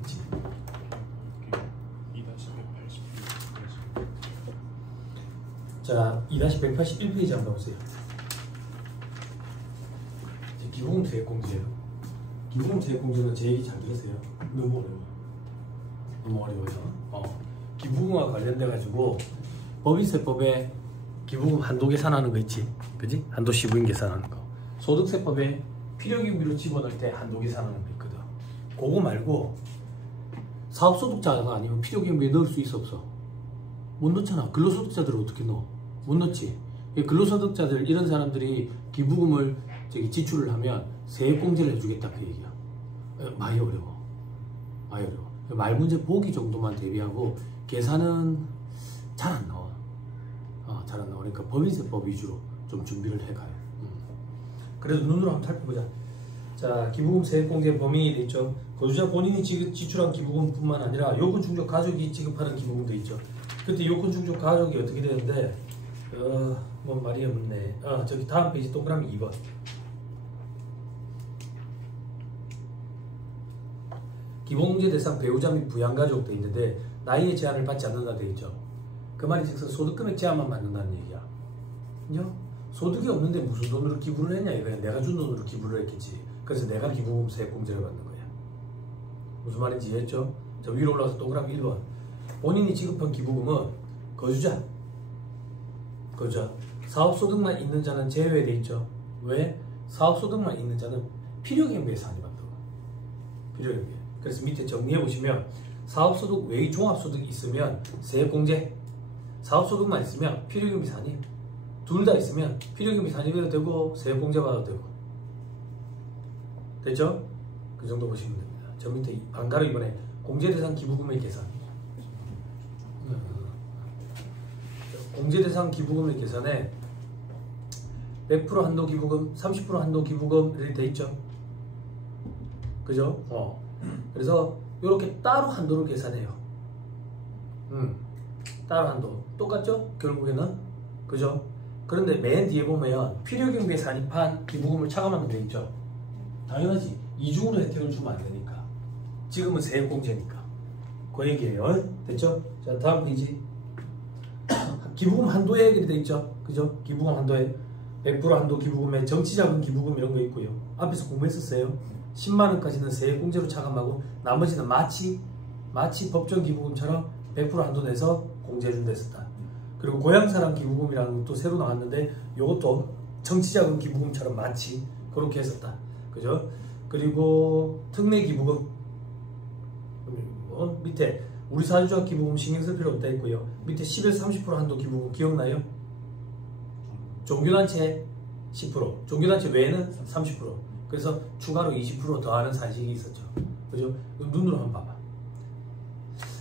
있지. 2-181. 자, 2-181페이지 한번 보세요. 기부금 세액공제예요. 기부금 세액공제는 제 얘기 잘 들으세요. 너무 어려워요. 너무 어려워요. 기부금과 관련돼 가지고 법인세법에 기부금 한도 계산하는 거 있지, 그지? 한도 시부인 계산하는 거. 소득세법에 필요기부로 집어넣을 때 한도 계산하는 거 있거든. 그거 말고 사업소득자가 아니면 필요기부에 넣을 수 있어 없어? 못 넣잖아. 근로소득자들은 어떻게 넣어? 못 넣지. 근로소득자들 이런 사람들이 기부금을 지출을 하면 세액공제를 해주겠다 그 얘기야. 많이 어려워. 많이 어려워. 말문제 보기 정도만 대비하고 계산은 잘 안 나와. 잘 안 나와. 그러니까 법인세법 위주로 좀 준비를 해가요. 그래도 눈으로 한번 살펴보자. 자, 기부금 세액공제 범위 돼 있죠. 거주자 본인이 지출한 기부금뿐만 아니라 요건 중족 가족이 지급하는 기부금도 있죠. 그때 요건 중족 가족이 어떻게 되는데 뭔 말이 없네. 저기 다음 페이지 동그라미 2번. 기본공제 대상 배우자 및 부양가족 돼 있는데 나이의 제한을 받지 않는다 돼 있죠. 그 말이 즉슨 소득금액 제한만 받는다는 얘기야. 그죠? 소득이 없는데 무슨 돈으로 기부를 했냐 이거야. 내가 준 돈으로 기부를 했겠지. 그래서 내가 기부금 세액공제를 받는 거야. 무슨 말인지 이해했죠? 저 위로 올라가서 동그라미 1번. 본인이 지급한 기부금은 거주자 사업소득만 있는 자는 제외돼 있죠. 왜? 사업소득만 있는 자는 필요경비에서 안 받는 거야. 필요경비. 그래서 밑에 정리해 보시면 사업소득 외의 종합소득이 있으면 세액공제, 사업소득만 있으면 필요경비 산입, 둘 다 있으면 필요경비 산입해도 되고 세액공제 받아도 되고. 됐죠? 그 정도 보시면 됩니다. 저 밑에 반가로 이번에 공제대상 기부금의 계산. 공제대상 기부금의 계산에 100% 한도 기부금, 30% 한도 기부금 이렇게 돼 있죠. 그죠? 그래서 이렇게 따로 한도를 계산해요. 따로 한도 똑같죠? 결국에는 그죠? 그런데 맨 뒤에 보면 필요경비에 산입한 기부금을 차감하면 돼 있죠. 당연하지. 이중으로 혜택을 주면 안 되니까. 지금은 세액공제니까. 그 얘기예요. 됐죠? 자, 다음 페이지. 기부금 한도에 얘기를 돼 있죠. 그죠? 기부금 한도에 100% 한도 기부금에 정치자금 기부금 이런 거 있고요. 앞에서 공부했었어요. 10만원까지는 세액공제로 차감하고 나머지는 마치 법정 기부금처럼 100% 한도 내서 공제해준다 했었다. 그리고 고향사랑 기부금이라는 것도 새로 나왔는데 이것도 정치자금 기부금처럼 마치 그렇게 했었다. 그죠? 그리고 특례 기부금 밑에 우리 사주자 기부금 신경 쓸 필요 없다 했고요. 밑에 10에서 30% 한도 기부금 기억나요? 종교단체 10%, 종교단체 외에는 30%. 그래서 추가로 20% 더하는 산식이 있었죠. 그죠? 눈으로 한번 봐봐.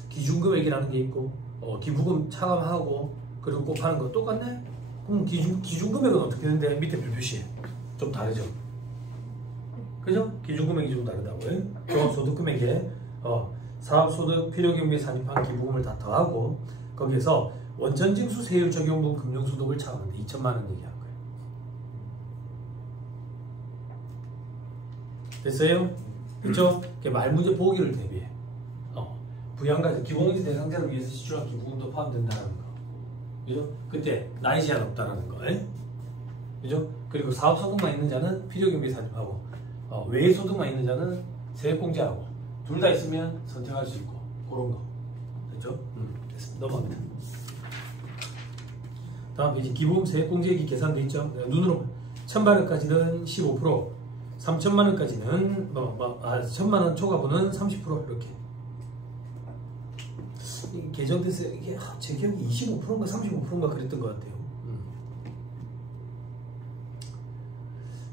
기준금액이라는 게 있고, 기부금 차감하고, 그리고 꼭 하는 거 똑같네? 그럼 기준금액은 어떻게 되는데? 밑에 별표시에. 좀 다르죠? 그죠? 기준금액이 좀 다르다고요. 종합소득금액에, 사업소득, 필요경비에 산입한 기부금을 다 더하고, 거기에서 원천징수 세율 적용분 금융소득을 차감하는데 2천만원 얘기한 거예요. 됐어요? 그쵸? 말문제 보기를 대비해. 부양가족, 기본공제 대상자를 위해서 지출한 기부금도 포함된다는 거. 그죠? 그때 나이 제한 없다라는 거. 그죠? 그리고 사업소득만 있는 자는 필요경비 산입하고, 외의 소득만 있는 자는 세액공제하고, 둘 다 있으면 선택할 수 있고, 그런 거. 됐죠? 됐습니다. 넘어갑니다. 다음 페이지. 기부금 세액공제액이 계산돼 있죠? 눈으로 1000만원까지는 15%, 3000만원까지는 1000만원 초과분은 30% 이렇게 개정됐어요. 이게 제 기억에 25%인가 35%인가 그랬던 것 같아요.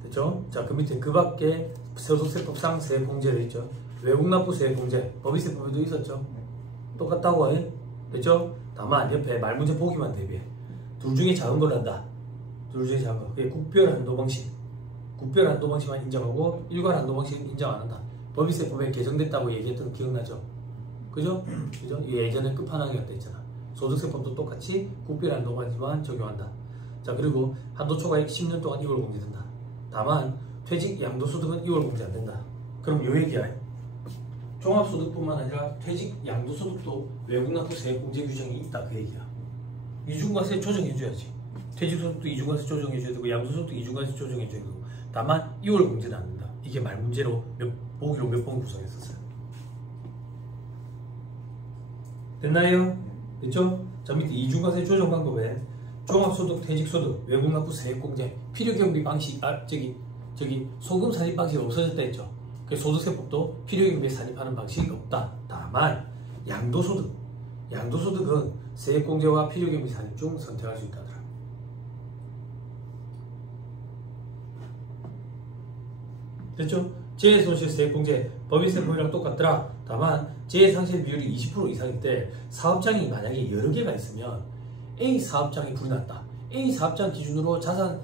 됐죠? 자, 그 밑에 그 밖에 소득세법상 세액공제돼 있죠. 외국납부 세액공제 법인세법에도 있었죠. 똑같다고 해. 됐죠? 다만 옆에 말문제 보기만 대비해. 둘 중에 작은 걸 한다. 둘 중에 작은 거. 그게 국별 한도 방식. 국별 한도 방식만 인정하고 일괄 한도 방식은 인정 안 한다. 법인세법에 개정됐다고 얘기했던 거 기억나죠? 그죠? 그죠? 예전에 끝판왕이었다 했잖아. 소득세법도 똑같이 국별 한도 방식만 적용한다. 자, 그리고 한도 초과액 10년 동안 2월 공제된다. 다만 퇴직 양도소득은 2월 공제 안 된다. 그럼 요 얘기야. 종합소득뿐만 아니라 퇴직, 양도소득도 외국납부 세액공제 규정이 있다 그 얘기야. 이중과세 조정해줘야지. 퇴직소득도 이중과세 조정해줘야 되고 양도소득도 이중과세 조정해줘야 되고 다만 2월 공제는 안 된다. 이게 말 문제로 보기로 몇 번 구성했었어요. 됐나요? 됐죠? 자 밑에 이중과세 조정 방법에 종합소득, 퇴직소득, 외국납부 세액공제, 필요경비 방식 소금 산입 방식이 없어졌다 했죠. 그 소득세법도 필요경비에 산입하는 방식이 없다. 다만 양도소득은 세액공제와 필요경비 산입 중 선택할 수 있다더라. 됐죠? 재해손실 세액공제 법인세법이랑 똑같더라. 다만 재해상실 비율이 20% 이상일 때 사업장이 만약에 여러 개가 있으면 A 사업장이 불이 났다. A 사업장 기준으로 자산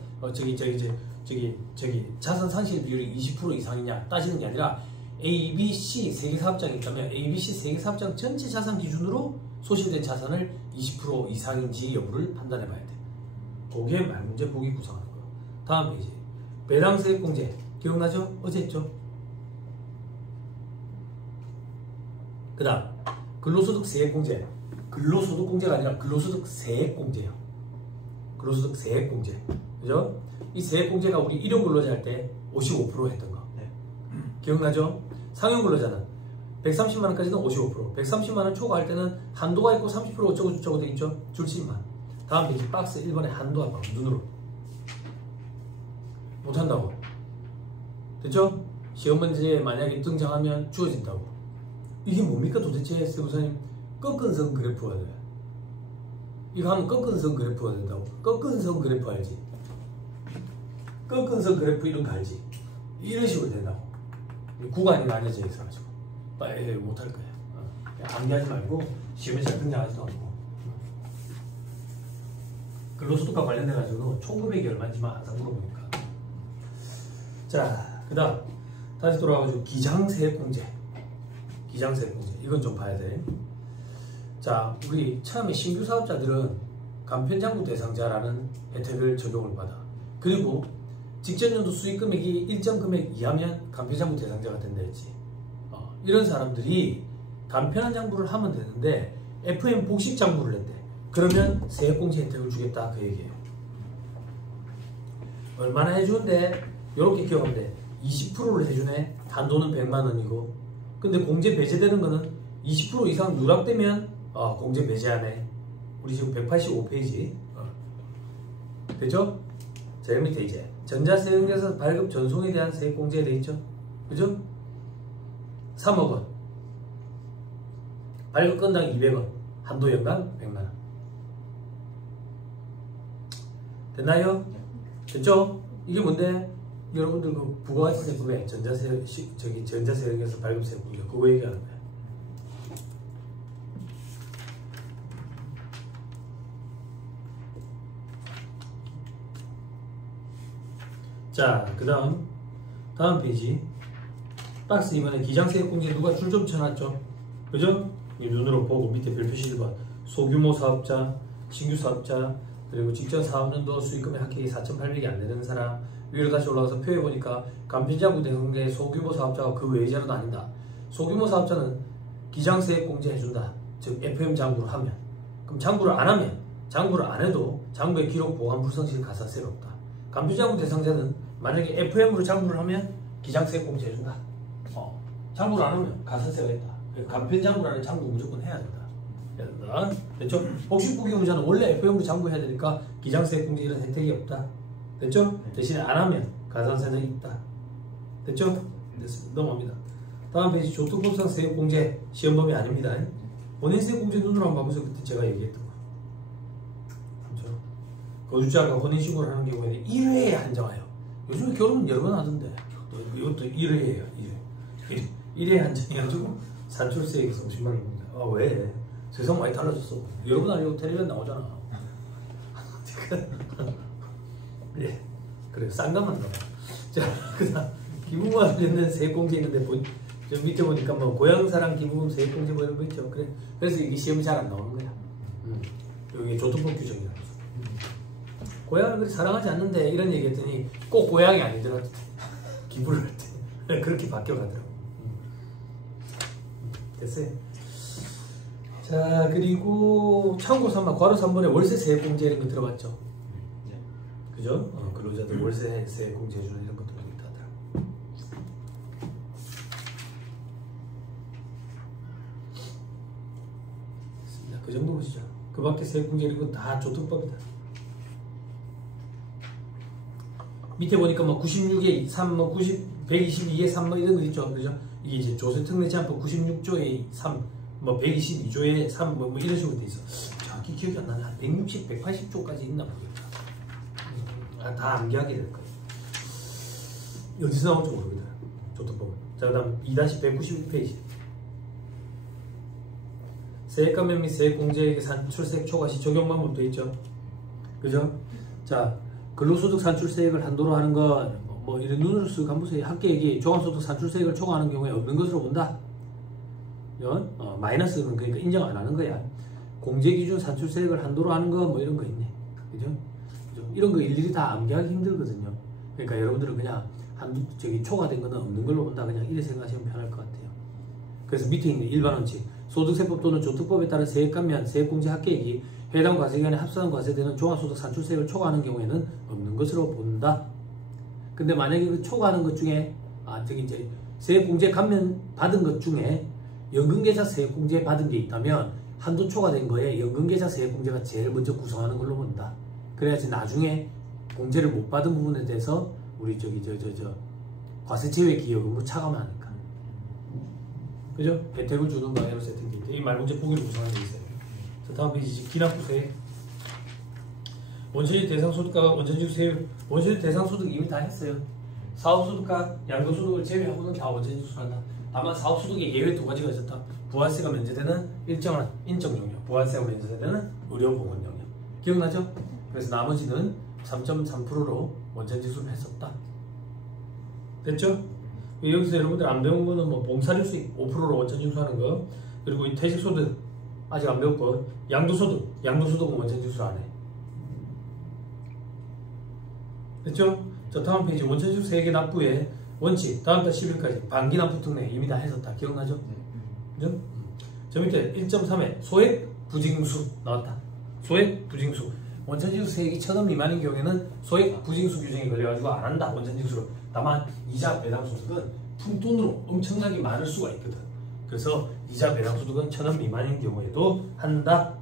자산 상실 비율이 20% 이상이냐 따지는 게 아니라 A, B, C 3개 사업장이 있다면 A, B, C 3개 사업장 전체 자산 기준으로 소실된 자산을 20% 이상인지 여부를 판단해 봐야 돼. 그게 말문제 보기 구성하는 거예요. 다음 페이지. 배당세액공제 기억나죠? 어제 했죠? 그 다음 근로소득 세액공제. 근로소득공제가 아니라 근로소득세액공제예요. 근로소득세액공제. 그죠? 이 세액공제가 우리 일용근로자 할 때 55% 했던 거. 네. 기억나죠? 상용근로자는 130만원까지는 55%, 130만원 초과할 때는 한도가 있고 30% 어쩌고저쩌고 돼 있죠? 줄침만. 다음 페이지 박스 1번에 한도 한번 눈으로. 못한다고. 됐죠? 시험 문제에 만약에 등장하면 주어진다고. 이게 뭡니까 도대체? 세무사님 꺾은선 그래프가 돼. 이거 하면 꺾은선 그래프가 된다고. 꺾은선 그래프 알지? 꺾은선 그래프 이런 거 알지? 이런 식으로 된다고. 구간이 나뉘어져 있어가지고 빨리 못할 거야. 암기하지 말고 시험에 잘 등장하지도 않고. 근로소득과 관련돼가지고 총금액이 얼마인지만 항상 물어보니까. 자, 그 다음 다시 돌아와가지고 기장세액공제. 기장세액공제 이건 좀 봐야 돼. 자, 우리 처음에 신규 사업자들은 간편장부 대상자라는 혜택을 적용을 받아. 그리고 직전연도 수익 금액이 일정 금액 이하면 간편장부 대상자가 된다 했지. 이런 사람들이 간편한 장부를 하면 되는데 FM 복식 장부를 냈대. 그러면 세액공제 혜택을 주겠다 그 얘기예요. 얼마나 해주는데? 이렇게 기억하면 돼. 20%를 해주네. 한도는 100만원이고 근데 공제 배제되는 거는 20% 이상 누락되면 공제 배제하네. 우리 지금 185페이지 되죠? 제일 밑에 이제 전자세액에서 발급 전송에 대한 세액공제에 돼 있죠? 그죠? 3억원 발급 건당 200원 한도 연간 100만원 됐나요? 됐죠? 이게 뭔데? 여러분들 그 부가가치세법에 전자세액에서 발급 세액공제 그거 얘기하는 거야. 자, 그 다음 페이지 박스 2번에 기장세액공제 누가 줄 좀 쳐놨죠? 그죠? 눈으로 보고 밑에 별표시 1번 소규모 사업자, 신규 사업자, 그리고 직전 사업년도 수익금의 합격이 4,800이 안 되는 사람. 위로 다시 올라가서 표에 보니까 간편장부 대상자의 소규모 사업자가 그 외자로 나뉜다. 소규모 사업자는 기장세액공제 해준다. 즉 FM 장부를 하면. 그럼 장부를 안 하면, 장부를 안 해도 장부의 기록 보관 불성실 가산세가 없다. 간편장부 대상자는 만약에 FM으로 장부를 하면 기장세액공제 해준다. 장부를 안 하면 가산세가 있다. 간편장부라는 장부 무조건 해야 된다. 됐죠? 복식부기업자는 원래 FM으로 장부해야 되니까 기장세액공제 이런 혜택이 없다. 됐죠? 대신에 안 하면 가산세는 있다. 됐죠? 됐습니다. 넘어갑니다. 다음 페이지 조특법상 세액공제 시험범위 아닙니다. 혼인세액공제 눈으로 한번 봐보세요. 그때 제가 얘기했던 거. 그렇죠? 거주자가 혼인신고를 하는 경우에는 1회에 한정하여. 요즘에 결혼은 여러 번 하던데 이것도 1회예요. 1회 한정해가지고 산출세액에서 50만 원입니다. 왜? 세상 많이 달라졌어. 여러분 아니고 텔레비전 나오잖아. 예, 그래 쌍감한 거. 자, 그다음 기부금과 관련된 세액공제 있는데 저 밑에 보니까 뭐 고향사랑 기부금 세액공제 뭐 이런 거 있죠. 그래, 그래서 이게 시험이 잘 안 나오는 거야. 여기 조특법 규정이라서. 고향을 그렇게 사랑하지 않는데 이런 얘기했더니 꼭 고향이 아니더라. 기부를 할 때 그렇게 바뀌어가더라고. 됐어요. 자, 그리고 참고 삼아 괄호 3번에 월세 세액공제 이런 거 들어봤죠? 네. 그죠? 근로자들 월세 세액공제 해주는 이런 것도 여기 다 들어. 그 정도 보시죠. 그 밖에 세액공제 이런 거 다 조특법이다. 밑에 보니까 뭐 96에 3, 뭐 122에 3, 뭐 이런 거 있죠. 그죠? 이게 이제 조세특례제한법 96조에 3, 뭐 122조에 3, 뭐 이런 식으로 돼 있어. 정확히 기억이 안 나네. 한 160, 180조까지 있나 모르겠다. 다 암기하게 될 거예요. 어디서 나올지 모르겠다. 조특법은. 자, 그 다음 2-191페이지. 세액감면 및 세액공제액의 산출세액 초과시 적용 방법 돼 있죠. 그죠? 자, 근로소득 산출세액을 한도로 하는 건 뭐 이런 눈으로 쓰고 한번 보세요. 학계액이 종합소득 산출세액을 초과하는 경우에 없는 것으로 본다. 마이너스는 그러니까 인정 안 하는 거야. 공제기준 산출세액을 한도로 하는 거 뭐 이런 거 있네. 그죠? 이런 거 일일이 다 암기하기 힘들거든요. 그러니까 여러분들은 그냥 초과된 거는 없는 걸로 본다. 그냥 이렇게 생각하시면 편할 것 같아요. 그래서 밑에 있는 일반 원칙. 소득세법 또는 조특법에 따른 세액감면, 세액공제 합계액이 해당 과세기간에 합산 과세되는 종합소득 산출세액을 초과하는 경우에는 없는 것으로 본다. 근데 만약에 그 초과하는 것 중에 이제 세액공제 감면 받은 것 중에 연금계좌 세액공제 받은 게 있다면 한도 초과된 거에 연금계좌 세액공제가 제일 먼저 구성하는 걸로 본다. 그래야지 나중에 공제를 못 받은 부분에 대해서 우리 과세제외 기여금으로 차감하니까. 그죠? 혜택을 주는 거 에러 세팅돼. 이 말문제 보기로 구성하는 게 있어요. 자, 다음 페이지 기납부세. 원천지 대상소득과 원천지 대상소득 이미 다 했어요. 사업소득과 양도소득을 제외하고는 다 원천지 수술한다. 다만 사업소득에 예외 두 가지가 있었다. 부가세가 면제되는 일정한 인적 영역, 부가세가 면제되는 의료보건 영역. 기억나죠? 그래서 나머지는 3.3%로 원천지수를 했었다. 됐죠? 여기서 여러분들 안 배운 거는 뭐 봉사료 수익 5%로 원천징수하는 거, 그리고 이 퇴직소득 아직 안 배웠고, 양도소득은 원천징수 안 해. 됐죠? 자, 다음 페이지 원천징수 세액의 납부의 원칙 다음 달 10일까지 반기 납부 특례 이미 다 했었다. 기억나죠? 그죠? 저 밑에 1.3에 소액 부징수 나왔다. 소액 부징수. 원천징수 세액이 1,000원 미만인 경우에는 소액 부징수 규정이 걸려가지고 안 한다. 원천징수로. 다만 이자 배당 소득은 푼돈으로 엄청나게 많을 수가 있거든. 그래서 이자 배당 소득은 1,000원 미만인 경우에도 한다.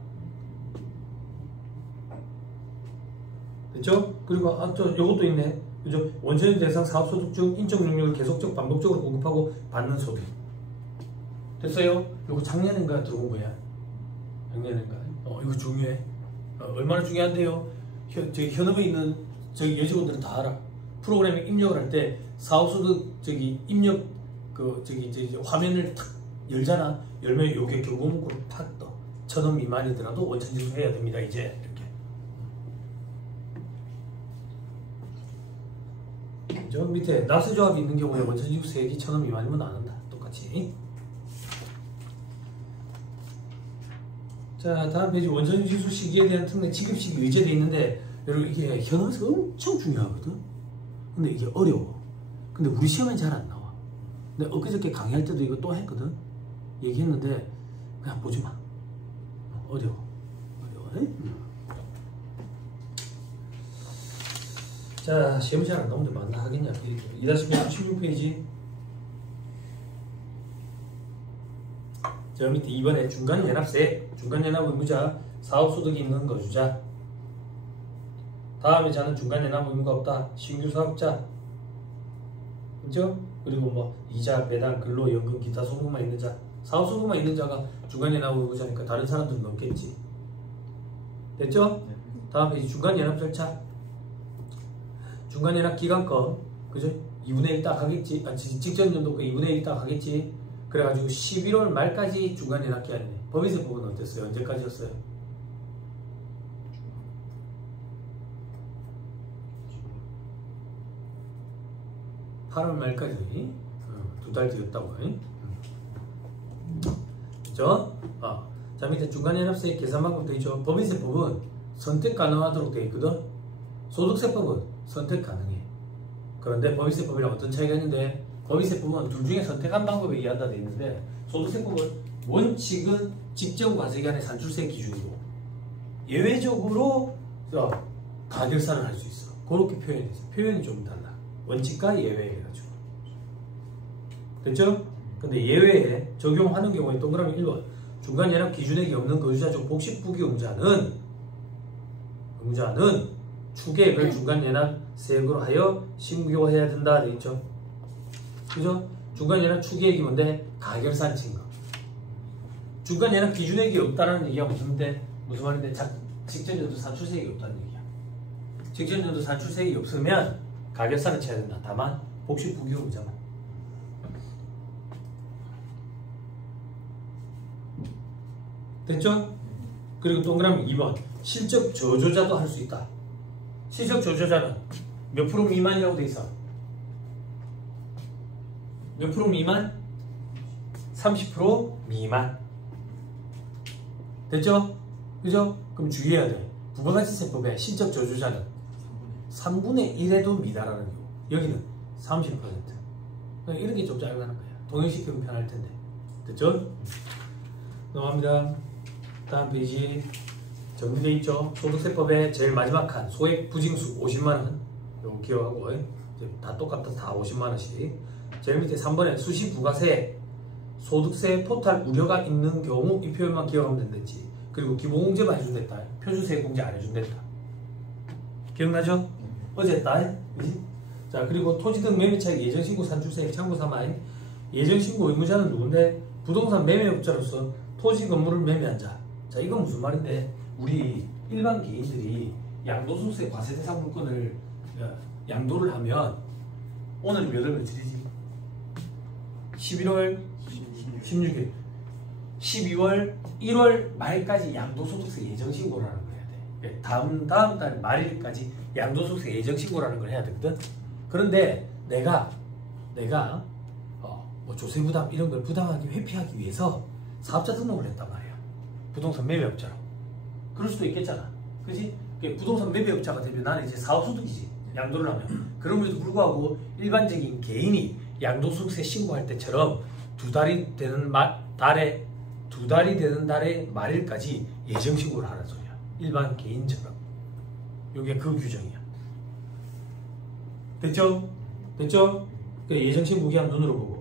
됐죠? 그리고 요것도 있네. 그죠? 원천지 대상 사업소득 중 인적 능력을 계속적 반복적으로 공급하고 받는 소득. 됐어요? 요거 작년인가 들어온 거야. 작년인가? 이거 중요해. 얼마나 중요한데요? 현업에 있는 여직원들은 다 알아. 프로그램에 입력을 할 때 사업소득 입력 화면을 탁 열잖아. 열면 요게 경고문구로 탁 떠. 1,000원 미만이더라도 원천징수 해야 됩니다. 이제 이렇게. 저 밑에 납세조합이 있는 경우에 원천징수 세액이 1,000원 미만이면 안 한다. 똑같이. 자, 다음 페이지 원천징수 시기에 대한 특례 지급시기 의제되어 있는데 여러분 이게 현업에서 엄청 중요하거든. 근데 이게 어려워. 근데 우리 시험엔 잘 안 나와. 근데 엊그저께 강의할 때도 이거 또 했거든. 얘기했는데 그냥 보지 마. 어려워. 자, 시험이 잘 안 나오는데 맞나 하겠냐. 2-116페이지. 저 밑에 2번에 중간연합세, 중간연합 의무자, 사업소득이 있는 거주자. 다음에 자는 중간연합 의무가 없다. 신규 사업자. 그죠? 그리고 뭐 이자, 배당, 근로, 연금, 기타 소득만 있는 자. 사업소득만 있는 자가 중간연합 의무자니까 다른 사람들은 넘겠지. 됐죠? 다음 페이지 중간연합 절차. 중간연합 기간권, 그죠? 2분의 1 딱 하겠지. 직전 연도 그 2분의 1 딱 하겠지. 그래가지고 11월 말까지 중간연합 기한이네. 법인세법은 어땠어요? 언제까지였어요? (8월) 말까지 두 달 뒤였다고. 그죠? 자, 밑에 중간연합세 계산 방법 되어 있죠. 법인세법은 선택 가능하도록 되어 있거든. 소득세법은 선택 가능해. 그런데 법인세법이랑 어떤 차이가 있는데, 법인세법은 둘 중에 선택한 방법에 의한다 되어 있는데, 소득세법은 원칙은 직전 과세기간의 산출세 기준이고 예외적으로 가결산을 할 수 있어. 그렇게 표현해서 표현이 좀 달라. 원칙과 예외 해가지고. 됐죠? 근데 예외에 적용하는 경우에 동그라미 1번 중간 예납 기준액이 없는 거주자 중 복식 부기용자는 추계액을 중간 예납 세액으로 하여 신고해야 된다 돼 있죠. 그죠? 중간 예납 추계액이 뭔데? 가결산 증거. 중간 예납 기준액이 없다는 얘기가 무슨 말인데? 직전연도 산출세액이 없다는 얘기야. 직전연도 산출세액이 없으면 가결산을 쳐야 된다. 다만 복식 부기용자만. 됐죠? 그리고 동그라미 2번 실적 저조자도 할 수 있다. 실적 저조자는 몇 프로 미만이라고 돼 있어? 몇 프로 미만? 30% 미만. 됐죠? 그죠? 그럼 주의해야 돼. 부가가치세법에 실적 저조자는 3분의 1에도 미달하는 경우. 여기는 30%. 이런 게 좀 짜증나는 거야. 동일시키면 편할 텐데. 됐죠? 넘어갑니다. 다음 페이지 정리되어 있죠? 소득세법의 제일 마지막 칸 소액 부징수 50만원 이거 기억하고 다 똑같아. 다 50만원씩. 제일 밑에 3번에 수시 부가세 소득세 포탈 우려가 있는 경우 이 표현만 기억하면 된댔지. 그리고 기본공제만 해준댔다. 표준세액 공제 안 해준댔다. 기억나죠? 어제 했다. 그치? 자, 그리고 토지 등 매매차익 예정신고 산출세액 참고삼아. 예정신고 의무자는 누군데? 부동산 매매업자로서 토지 건물을 매매한 자. 자, 이건 무슨 말인데? 우리 일반 개인들이 양도소득세 과세대상 물건을 양도를 하면 오늘 몇 월 며칠이지? 11월 16일 12월 1월 말까지 양도소득세 예정신고라는 걸 해야 돼. 다음 달 말일까지 양도소득세 예정신고라는 걸 해야 되거든. 그런데 내가 뭐 조세부담 이런 걸 부당하게 회피하기 위해서 사업자 등록을 했단 말이야. 부동산 매매업자로. 그럴 수도 있겠잖아. 그지? 부동산 매매업자가 되면 나는 이제 사업소득이지. 양도를 하면. 그럼에도 불구하고 일반적인 개인이 양도소득세 신고할 때처럼 두 달이 되는 달의 말일까지 예정신고를 하는 소리야. 일반 개인처럼. 이게 그 규정이야. 됐죠? 됐죠? 예정신고 기한 눈으로 보고.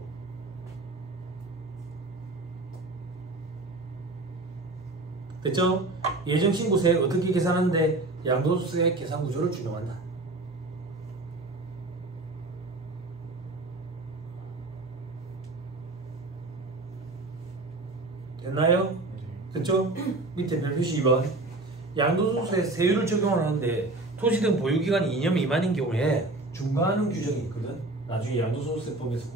됐죠? 예정신고세액 어떻게 계산하는데 양도소득세 계산 구조를 준용한다. 됐나요? 됐죠? 밑에 별표시 2번 양도소득세 세율을 적용을 하는데 토지 등 보유기간이 2년 미만인 경우에 중과하는 규정이 있거든. 나중에 양도소득세법에서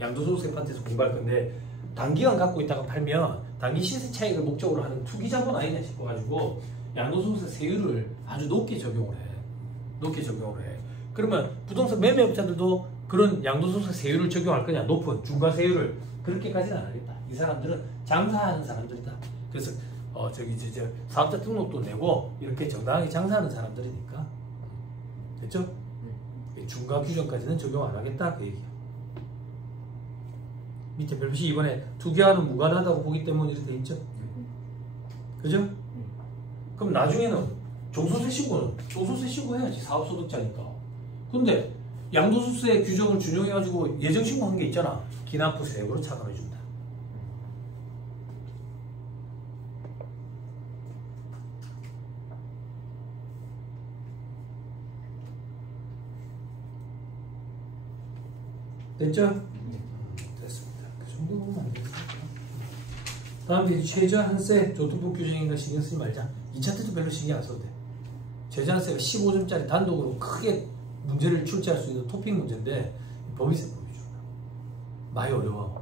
양도소득세 파트에서 공부할 건데 단기간 갖고 있다가 팔면 단기 시세 차익을 목적으로 하는 투기자본 아니냐 싶어가지고 양도소득세 세율을 아주 높게 적용을 해. 그러면 부동산 매매업자들도 그런 양도소득세 세율을 적용할 거냐? 높은 중과세율을 그렇게까지는 안 하겠다. 이 사람들은 장사하는 사람들이다. 그래서 사업자 등록도 내고 이렇게 정당하게 장사하는 사람들이니까. 됐죠? 중과 규정까지는 적용 안 하겠다 그 얘기야. 밑에 별표시 2번에 투기와는 무관하다고 보기 때문에 이렇게 돼 있죠. 그죠? 그럼 나중에는 종소세 신고해야지. 사업소득자니까. 근데 양도소득세 규정을 준용해가지고 예정신고한 게 있잖아. 기납부 세액으로 차감해준다. 됐죠? 됐습니다. 그 정도 보면 안 되겠습니까? 다음 페이지 최저한세 조건부 규정인가 신경 쓰지 말자. 2차 때도 별로 신경 안 써도 돼. 최저한세가 15점짜리 단독으로 크게 문제를 출제할 수 있는 토픽 문제인데 법인세법이 좀 많이 어려워.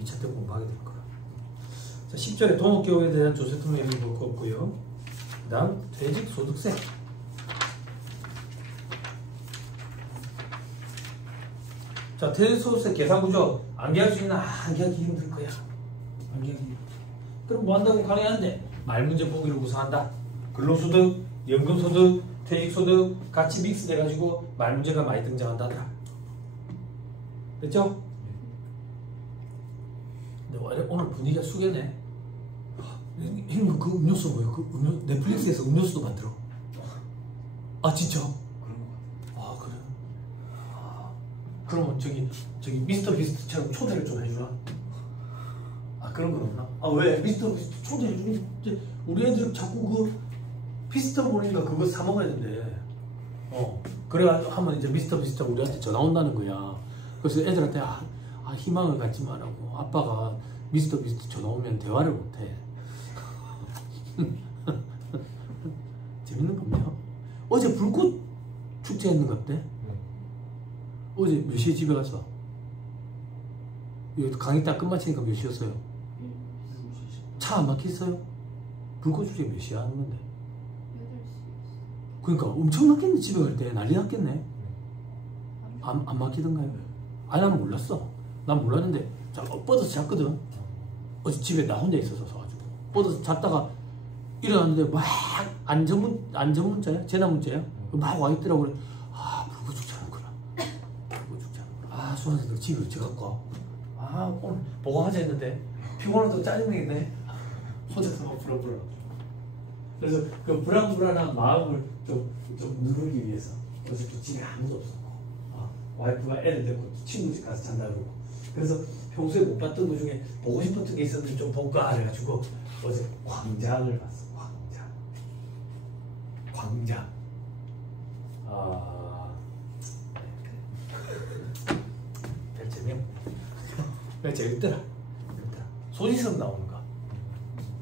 2차 때 공부하게 될 거라. 자, 10절에 동업개혁에 대한 조세통례를 볼 거 없고요. 그 다음 퇴직소득세. 자, 퇴직소득세 계산구조 암기할 수 있나? 암기하기 힘들 거야. 그럼 뭐 한다고 강의하는데 말문제 보기를 구성한다. 근로소득, 연금소득, 퇴직소득 같이 믹스돼가지고 말문제가 많이 등장한다더라. 됐죠? 근데 오늘 분위기가 숙연해. 형님 그 음료수 뭐예요? 그 넷플릭스에서 음료수도 만들어. 아 진짜? 그런 거 같아요. 아 그래? 아, 그러면 저기 미스터 비스트처럼 초대를 좀 해주라. 아 그런 건 없나? 아 왜? 미스터 비스트 초대해주니? 우리 애들 자꾸 그 피스터 보니까 그거 사 먹어야 된대. 그래가지고 하면 이제 미스터 비스트가 우리한테 전화 온다는 거야. 그래서 애들한테 희망을 갖지 말라고. 아빠가 미스터 비스트 전화 오면 대화를 못해. 재밌는 겁니다. 어제 불꽃 축제 했는 것 같대? 어제 몇 시에 집에 갔어? 강의 딱 끝마치니까 몇 시였어요? 차 안 막혔어요? 불꽃 축제 몇 시에 하는 건데? 8시. 그러니까 엄청 막혔네. 집에 갈 때 난리 났겠네. 안 막히던가요? 아니 난 몰랐어. 난 몰랐는데 뻗어서 잤거든. 어제 집에 나 혼자 있어서 가지고 뻗어서 잤다가 일어났는데 막 안전문자야? 재난문자야? 막 와 있더라고. 그래. 불꽃 축제 하는구나. 불꽃 축제 하는구나. 수환이들 집에 어찌 갖고 와. 오늘 보고하자 했는데 피곤해도 짜증내겠네. 혼자서 막 불안불안. 그래서 그 불안불안한 마음을 좀 누르기 위해서 어제 또 집에 아무도 없었고 와이프가 애를 데리고 친구 집 가서 잔다 그러고. 그래서 평소에 못 봤던 것 중에 보고 싶었던 게 있었는데 좀 볼까 해가지고 어제 광장을 봤어. 광장. 별 재밌더라. 소지섭 나오는 거.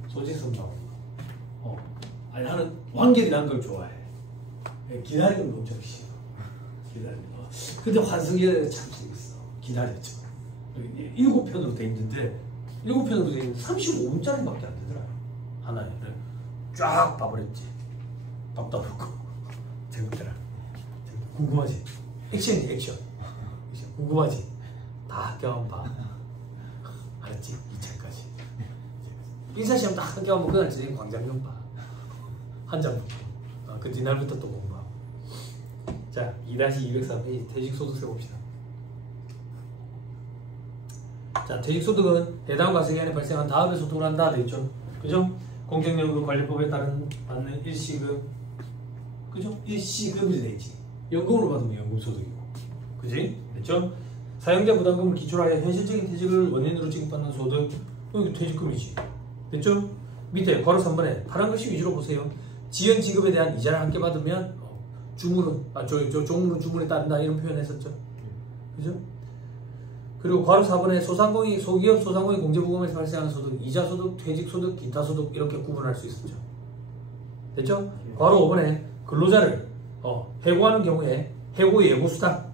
소지섭 나오는 거. 아니 나는 완결이라는 걸 좋아해. 기다리는 거 엄청 싫어. 기다리는 거. 근데 환승연애는 참 재밌어. 기다렸죠. 7편으로 돼 있는데 7편으로 돼 있는데 35분짜리밖에 안 되더라. 하나에. 쫙 봐버렸지. 밥도 안 먹고. 재밌더라. 궁금하지? 액션이지 액션. 궁금하지? 다 합격하면 봐. 알았지? 2차까지. 1차 시험 딱 합격하면 그날 저녁에 광장역 봐. 한 장부터. 그 뒤날부터 또 공부하고. 자, 2-204페이지 퇴직소득세 봅시다. 자, 퇴직소득은 해당 과세기간에 발생한 다음에 소득을 한다 되겠죠? 그죠? 공적연금 관리법에 따른 받는 일시금, 그죠? 일시금이 되지. 연금으로 받으면 연금소득이고, 그지? 됐죠? 사용자 부담금을 기초로 하여 현실적인 퇴직을 원인으로 지급받는 소득, 이게 퇴직금이지. 됐죠? 밑에 괄호 3번에 파란 글씨 위주로 보세요. 지연 지급에 대한 이자를 함께 받으면 주물은, 종물은 주물에 따른다 이런 표현 했었죠. 그죠? 그리고 괄호 4번에 소기업 소상공인 공제부금에서 발생하는 소득, 이자소득, 퇴직소득, 기타소득 이렇게 구분할 수 있었죠. 됐죠? 괄호 5번에 근로자를 해고하는 경우에 해고 예고 수당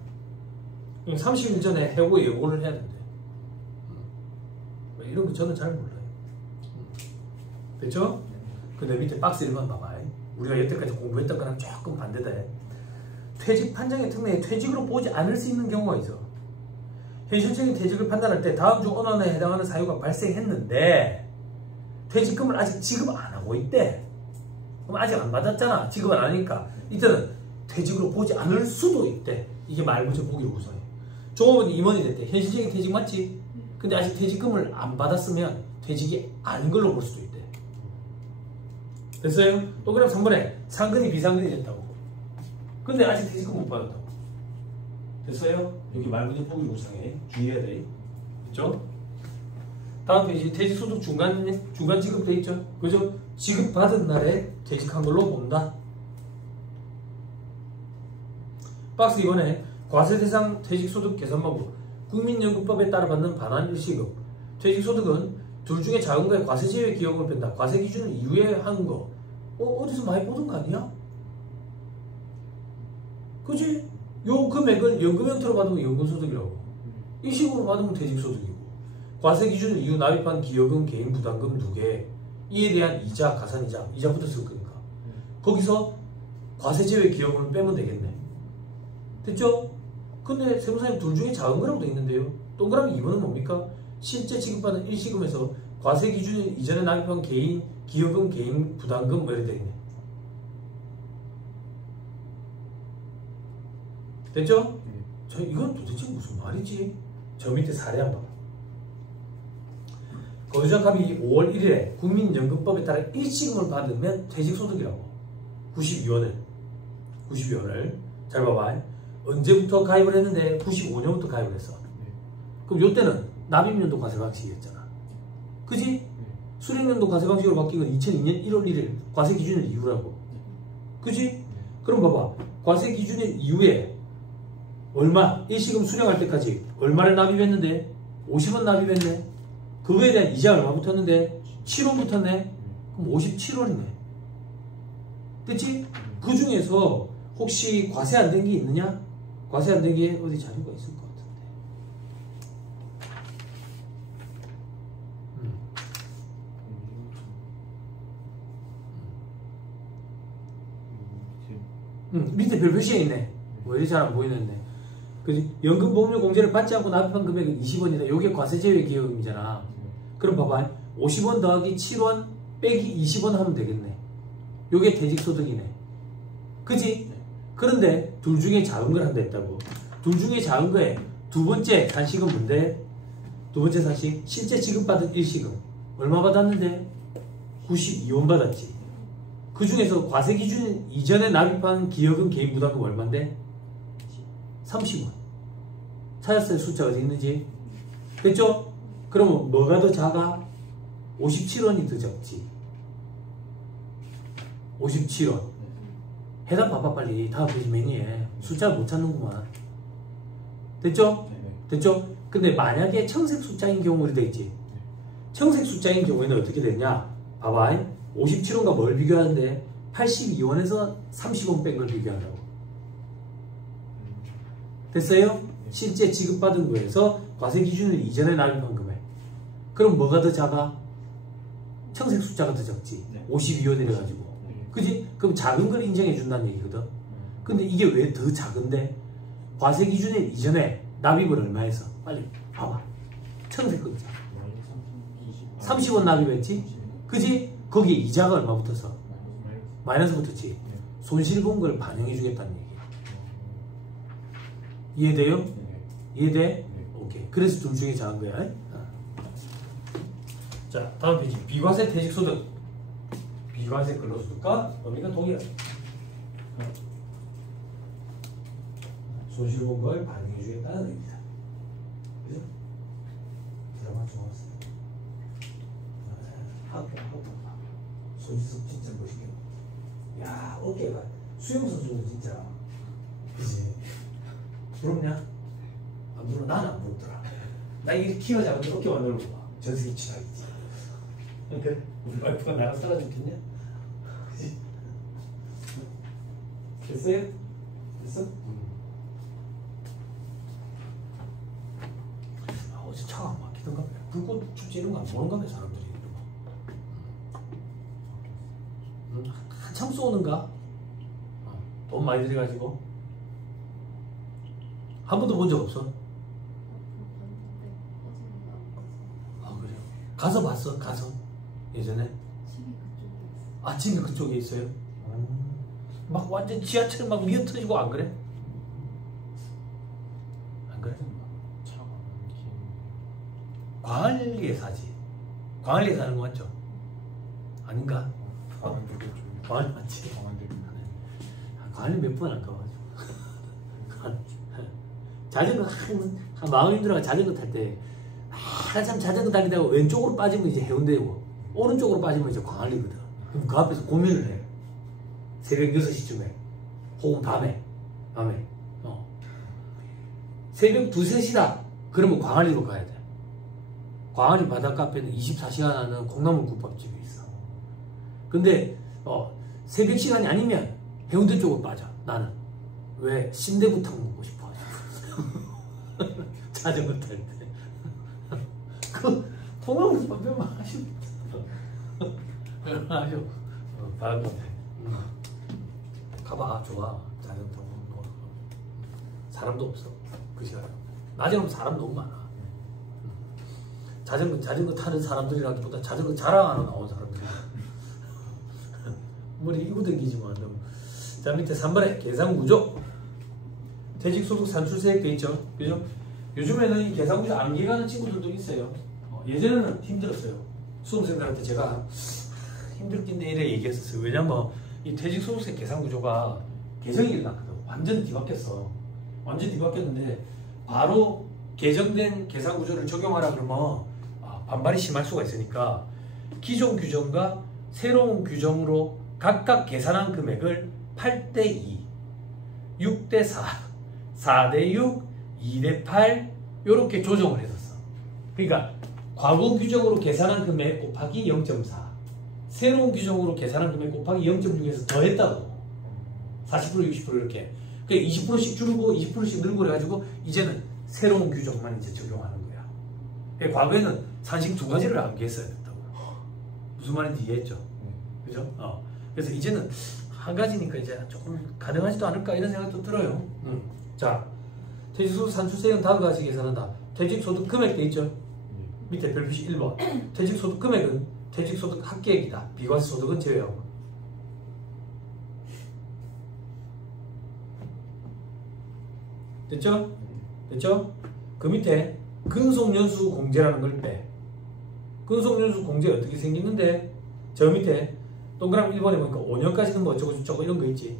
30일 전에 해고 예고를 해야 된대. 이런 거 저는 잘 몰라요. 됐죠? 근데 밑에 박스 1번 봐봐. 우리가 여태까지 공부했던 거랑 조금 반대다. 퇴직 판정의 특례에 퇴직으로 보지 않을 수 있는 경우가 있어. 현실적인 퇴직을 판단할 때 다음 중 어느 하나에 해당하는 사유가 발생했는데 퇴직금을 아직 지급 안 하고 있대. 그럼 아직 안 받았잖아. 지급을 안 하니까 이때는 퇴직으로 보지 않을 수도 있대. 이게 말문제 보기로 구성해. 종업원 임원이 됐대. 현실적인 퇴직 맞지? 근데 아직 퇴직금을 안 받았으면 퇴직이 아닌 걸로 볼 수도 있대. 됐어요? 또 그럼 3번에 상근이 비상근이 됐다고. 근데 아직 퇴직금 못 받았다고. 됐어요? 여기 말문제 보기 구성해. 주의해야 돼. 그죠? 다음 페이지 퇴직소득 중간 지급돼 있죠? 그죠? 지급받은 날에 퇴직한 걸로 본다. 박스 2번에 과세대상 퇴직소득 계산방법 국민연금법에 따라 받는 반환 일시금. 퇴직소득은 둘 중에 작은 거에 과세 제외 기여금을 뺀다. 과세 기준을 이후에 하는 거. 어디서 많이 보던 거 아니야? 그지? 요 금액을 연금 형태로 받으면 연금소득이라고. 일시금으로 받으면 퇴직소득이고. 과세 기준을 이후 납입한 기여금, 개인 부담금 2개. 이에 대한 이자, 가산이자, 이자부터 쓸 거니까. 거기서 과세 제외 기여금을 빼면 되겠네. 됐죠? 근데 세무사님 둘 중에 작은 거라고 돼 있는데요. 동그라미 2번은 뭡니까? 실제 지급받은 일시금에서 과세 기준을 이전에 납입한 개인, 기여금, 개인 부담금 뭐 이렇게 돼 있네. 됐죠? 이건 도대체 무슨 말이지? 저 밑에 사례 한번 봐봐. 거주자값이 5월 1일에 국민연금법에 따라 일시금을 받으면 퇴직소득이라고. 92원을. 잘 봐봐. 언제부터 가입을 했는데 95년부터 가입을 했어. 그럼 요때는 납입연도 과세방식이었잖아. 그지? 수령연도 과세방식으로 바뀐 건 2002년 1월 1일 과세기준일 이후라고. 그지? 그럼 봐봐. 과세기준일 이후에 얼마? 일시금 수령할 때까지 얼마를 납입했는데? 50원 납입했네. 그거에 대한 이자 얼마 붙었는데? 7원 붙었네. 그럼 57원이네. 됐지? 그 중에서 혹시 과세 안 된 게 있느냐? 과세 안 된 게 어디 자료가 있을 것 같은데. 밑에 별 표시에 있네. 왜 이리 잘 안 보이는데. 그지? 연금보험료 공제를 받지 않고 납입한 금액은 20원이다. 요게 과세제외 기여금이잖아. 그럼 봐봐. 50원 더하기 7원 빼기 20원 하면 되겠네. 요게 퇴직소득이네. 그지? 그런데 둘 중에 작은 걸 한다 했다고. 둘 중에 작은 거에 두 번째 산식은 뭔데? 두 번째 산식 실제 지급받은 일시금 얼마 받았는데? 92원 받았지. 그 중에서 과세 기준 이전에 납입한 기여금 개인 부담금 얼마인데? 30원. 찾았어요? 숫자가 어디 있는지? 됐죠? 그러면 뭐가 더 작아? 57원이 더 적지. 57원. 해답 봐봐 빨리. 다음 페이지 메뉴에 숫자를 못 찾는구만. 됐죠? 됐죠? 근데 만약에 청색 숫자인 경우로 돼 있지. 청색 숫자인 경우에는 어떻게 되냐? 봐봐. 57원과 뭘 비교하는데? 82원에서 30원 뺀 걸 비교한다고. 됐어요? 실제 지급받은 거에서 과세 기준을 이전에 납입한 금액. 그럼 뭐가 더 작아? 청색 숫자가 더 적지. 52원 이래가지고. 그지? 그럼 작은 걸 인정해 준다는 얘기거든. 근데 이게 왜 더 작은데? 과세 기준일 이전에 납입을 얼마 했어? 빨리 봐봐. 청색 글자. 30원 납입했지? 그지? 거기에 이자가 얼마 붙었어? 마이너스 붙었지? 손실 본 걸 반영해 주겠다는 얘기야. 이해돼요? 이해돼? 오케이. 그래서 둘 중에 작은 거야. 자, 다음 페이지. 비과세 퇴직소득. 비과세 근로소득과 범위가 동일하다. 손실 본 걸 반영해 주겠다는 의미다. 그죠? 드라마 좋았어. 하고. 손지섭 진짜 멋있게. 야, 어깨가 수영 선수는 진짜. 그지? 부럽냐? 안 부러. 나는 안 부럽더라. 나 이게 키가 작은데 어깨만 넓고 봐. 전세기 치다겠지. 근데 우리 와이프가 나랑 살아주겠냐? 그지? 됐어요? 됐어? 아, 어제 차가 안 막히던가 봐요. 불꽃 축제 이런 거 안 보는가 봐요, 사람들이. 한참 쏘는가? 돈 많이 들여가지고. 한 번도 본 적 없어? 아, 그래요? 가서 봤어? 가서? 예전에? 아, 집이 그쪽에 있어요? 막 완전 지하철 막 미어 터지고 안 그래? 안 그래? 차가 광안리에 사지. 광안리에 사는 거 맞죠? 아닌가? 광안리 맞지? 광안리 몇 번 안 가가지고. 자전거 한 마음 힘들어가 자전거 탈 때 한참 자전거 달리다가 왼쪽으로 빠지면 이제 해운대고 오른쪽으로 빠지면 이제 광안리거든. 그럼 그 앞에서 고민을 해. 새벽 6시쯤에 혹은 밤에 새벽 2, 3시다 그러면 광안리로 가야 돼. 광안리 바닷가 앞에는 24시간 하는 콩나물 국밥집이 있어. 근데 새벽 시간이 아니면 해운대 쪽으로 빠져. 나는 왜? 신대구탕 먹고 싶어. 자전거 탈 때. 그 콩나물 국밥 몇 마시고 아주 바람 앞에 가봐. 좋아. 자전거 타고 사람도 없어 그 시간에. 낮에 오면 사람 너무 많아. 자전거 타는 사람들이라기보다 자전거 자랑하러 나온 사람들. 머리 이고 댕기지만. 자, 밑에 3번에 계산구조. 퇴직소득 산출세액 돼 있죠. 그죠? 요즘에는 이 계산구조 암기가는 친구들도 있어요. 예전에는 힘들었어요. 수험생들한테 제가 힘들긴 이래 얘기했었어요. 왜냐면 이 퇴직소득세 계산 구조가 개정이 일어났거든. 완전 뒤바뀌었어. 완전 뒤바뀌었는데 바로 개정된 계산 구조를 적용하라 그러면 반발이 심할 수가 있으니까 기존 규정과 새로운 규정으로 각각 계산한 금액을 8대2, 6대4, 4대6, 2대8 이렇게 조정을 했었어. 그러니까 과거 규정으로 계산한 금액 곱하기 0.4, 새로운 규정으로 계산한 금액 곱하기 0.6에서 더했다고. 40% 60% 이렇게. 그러니까 20%씩 줄고 20%씩 늘고 그래가지고 이제는 새로운 규정만 이제 적용하는 거야. 그러니까 과거에는 산식 두 가지를 암기했어야 됐다고. 무슨 말인지 이해했죠? 그죠? 그래서 이제는 한 가지니까 이제 조금 가능하지도 않을까 이런 생각도 들어요. 자, 퇴직소득 산출세액은 다음과 같이 계산한다. 퇴직소득 금액 돼 있죠? 밑에 별표시 1번. 퇴직소득 금액은 퇴직소득 합계액이다. 비과세소득은 제외하고. 됐죠? 됐죠? 그 밑에 근속연수 공제라는 걸 빼. 근속연수 공제 어떻게 생기는데 저 밑에 동그라미 1번에 보니까 5년까지는 뭐 어쩌고 이런 거 있지.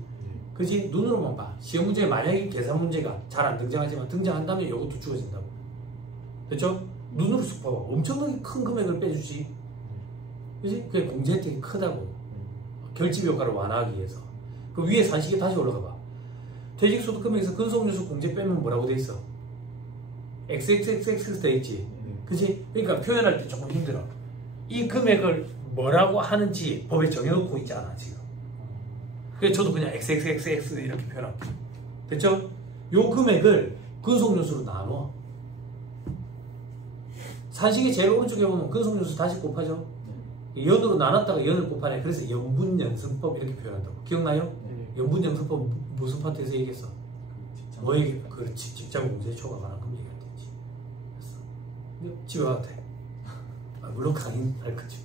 그지? 눈으로만 봐. 시험 문제에 만약에 계산 문제가 잘 안 등장하지만 등장한다면 이것도 주어진다고. 됐죠? 눈으로 쑥 봐봐. 엄청나게 큰 금액을 빼주지. 그지? 그게 공제 혜택이 크다고. 결집 효과를 완화하기 위해서. 그 위에 산식에 다시 올라가 봐. 퇴직소득 금액에서 근속연수 공제 빼면 뭐라고 돼 있어? XXXX 돼 있지. 그지? 그러니까 표현할 때 조금 힘들어. 이 금액을 뭐라고 하는지 법에 정해놓고 있지 않아 지금. 그래서 저도 그냥 XXXX 이렇게 표현할게요. 됐죠? 요 금액을 근속연수로 나눠. 산식의 제일 오른쪽에 보면 근속연수 다시 곱하죠. 연으로 나눴다가 연을 곱하네. 그래서 연분연승법 이렇게 표현한다고. 기억나요? 연분연승법 무슨 파트에서 얘기했어? 뭐 얘기? 그렇지. 직장공제 초과관한 금 얘기할 때지. 됐어. 근데 집에 와도 돼. 물론 강의는 할 거지.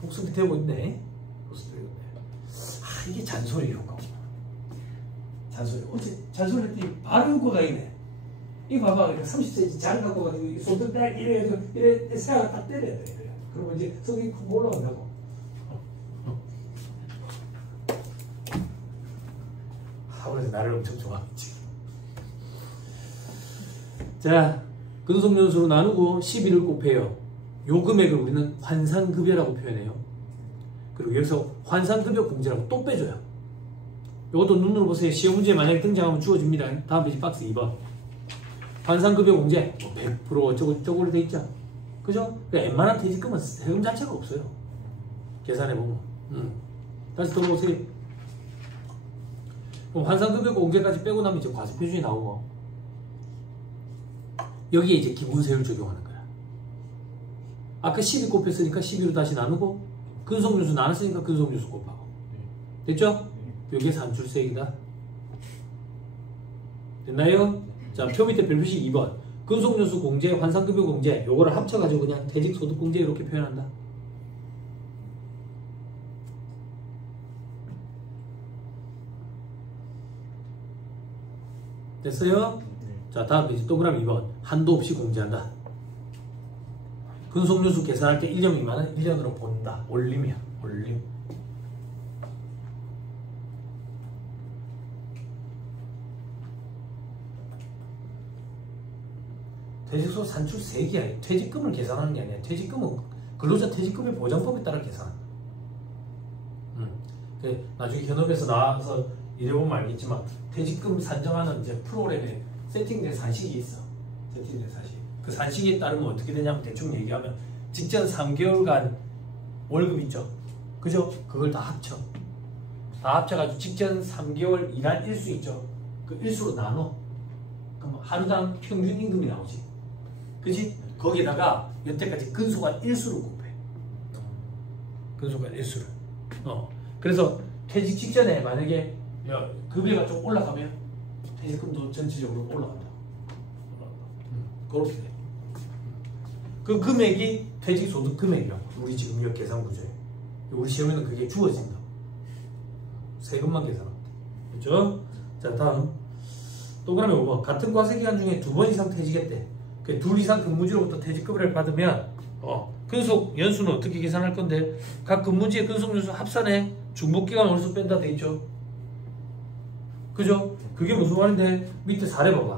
복습이 되고 있네. 복습이 되고 있네. 이게 잔소리 효과구나. 잔소리. 어째 잔소리 할 때 바로 효과가 있네. 이거 봐봐. 그러니까 30cm 장 갖고 가지고 손톱 이래 세아가 딱 때려야 돼. 이래. 그러면 이제 속이 쿵 올라간다고. 그래서 나를 엄청 좋아하지. 자, 근속연수로 나누고 12를 곱해요. 요 금액을 우리는 환산급여라고 표현해요. 그리고 여기서 환산급여 공제라고 또 빼줘요. 이것도 눈으로 보세요. 시험 문제에 만약에 등장하면 주어집니다. 다음 페이지 박스 2번. 환산급여 공제 뭐 100% 어쩌고저쩌고로 돼 있죠. 그죠? 웬만한 퇴직금은 세금 자체가 없어요. 계산해보면. 다시 또 보세요. 그럼 환산급여 공제까지 빼고 나면 이제 과세표준이 나오고 여기에 이제 기본세율 적용하는 거야. 아까 12 곱했으니까 12로 다시 나누고 근속연수 나눴으니까 근속연수 곱하고. 됐죠? 여기에 산출세액이다. 됐나요? 자, 표 밑에 별표시 2번. 근속연수 공제, 환산급여 공제 요거를 합쳐가지고 그냥 퇴직소득공제 이렇게 표현한다. 됐어요? 자, 다음 페이지 동그라미 2번. 한도 없이 공제한다. 근속연수 계산할 때 1년 미만은 1년으로 본다. 올림이야. 올림. 퇴직소 산출세액이 퇴직금을 계산하는 게 아니야. 퇴직금은 근로자 퇴직금의 보장법에 따라 계산한다. 나중에 현업에서 나와서 일해보면 알겠지만 퇴직금 산정하는 이제 프로그램에 세팅된 산식이 있어. 세팅된 산식. 그 산식에 따르면 어떻게 되냐면 대충 얘기하면 직전 3개월간 월급 있죠. 그죠? 그걸 다 합쳐. 다 합쳐가지고 직전 3개월 일한 일수 있죠. 그 일수로 나눠. 그럼 하루당 평균 임금이 나오지. 그지? 거기다가 여태까지 근소간 일수를 곱해. 근소간 일수를. 그래서 퇴직 직전에 만약에 급여가 좀 올라가면 퇴직금도 전체적으로 올라간다. 그렇게 돼. 그 금액이 퇴직소득 금액이야. 우리 지금 이 계산 구조에. 우리 시험에는 그게 주어진다. 세금만 계산한다. 그렇죠? 자, 다음. 동그라미 5번. 같은 과세 기간 중에 2번 이상 퇴직했대. 그 둘 이상 근무지로부터 퇴직급여를 받으면 근속 연수는 어떻게 계산할 건데 각 근무지의 근속 연수 합산해 중복기간 월수 뺀다 돼 있죠. 그죠? 그게 무슨 말인데 밑에 사례 봐봐.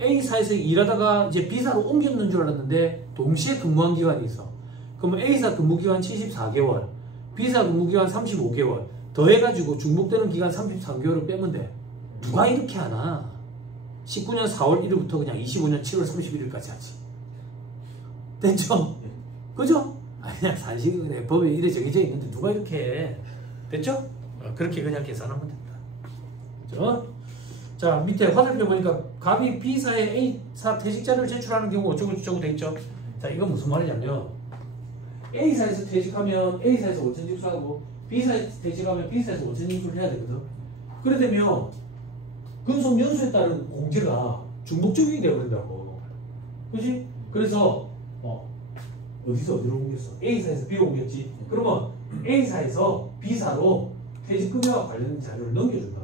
A사에서 일하다가 이제 B사로 옮겼는 줄 알았는데 동시에 근무한 기간이 있어. 그러면 A사 근무기간 74개월, B사 근무기간 35개월 더해가지고 중복되는 기간 33개월을 빼면 돼. 누가 이렇게 하나? 19년 4월 1일부터 그냥 25년 7월 31일까지 하지. 됐죠? 그죠? 그냥 산식은 그래. 법에 이래 정해져 있는데 누가 이렇게 해. 됐죠? 그렇게 그냥 계산하면 된다. 그죠? 자, 밑에 화살표 보니까 갑이 B사에 A사 퇴직자를 제출하는 경우 어쩌고 돼 있죠? 자, 이건 무슨 말이냐면 A사에서 퇴직하면 A사에서 원천 징수하고 B사에서 퇴직하면 B사에서 원천 징수를 해야 되거든. 그래 되면 근속 연수에 따른 공제가 중복 적용이 되어버린다고. 그지? 그래서 어디서 어디로 옮겼어? A사에서 B로 옮겼지. 그러면 A사에서 B사로 퇴직급여와 관련된 자료를 넘겨준다.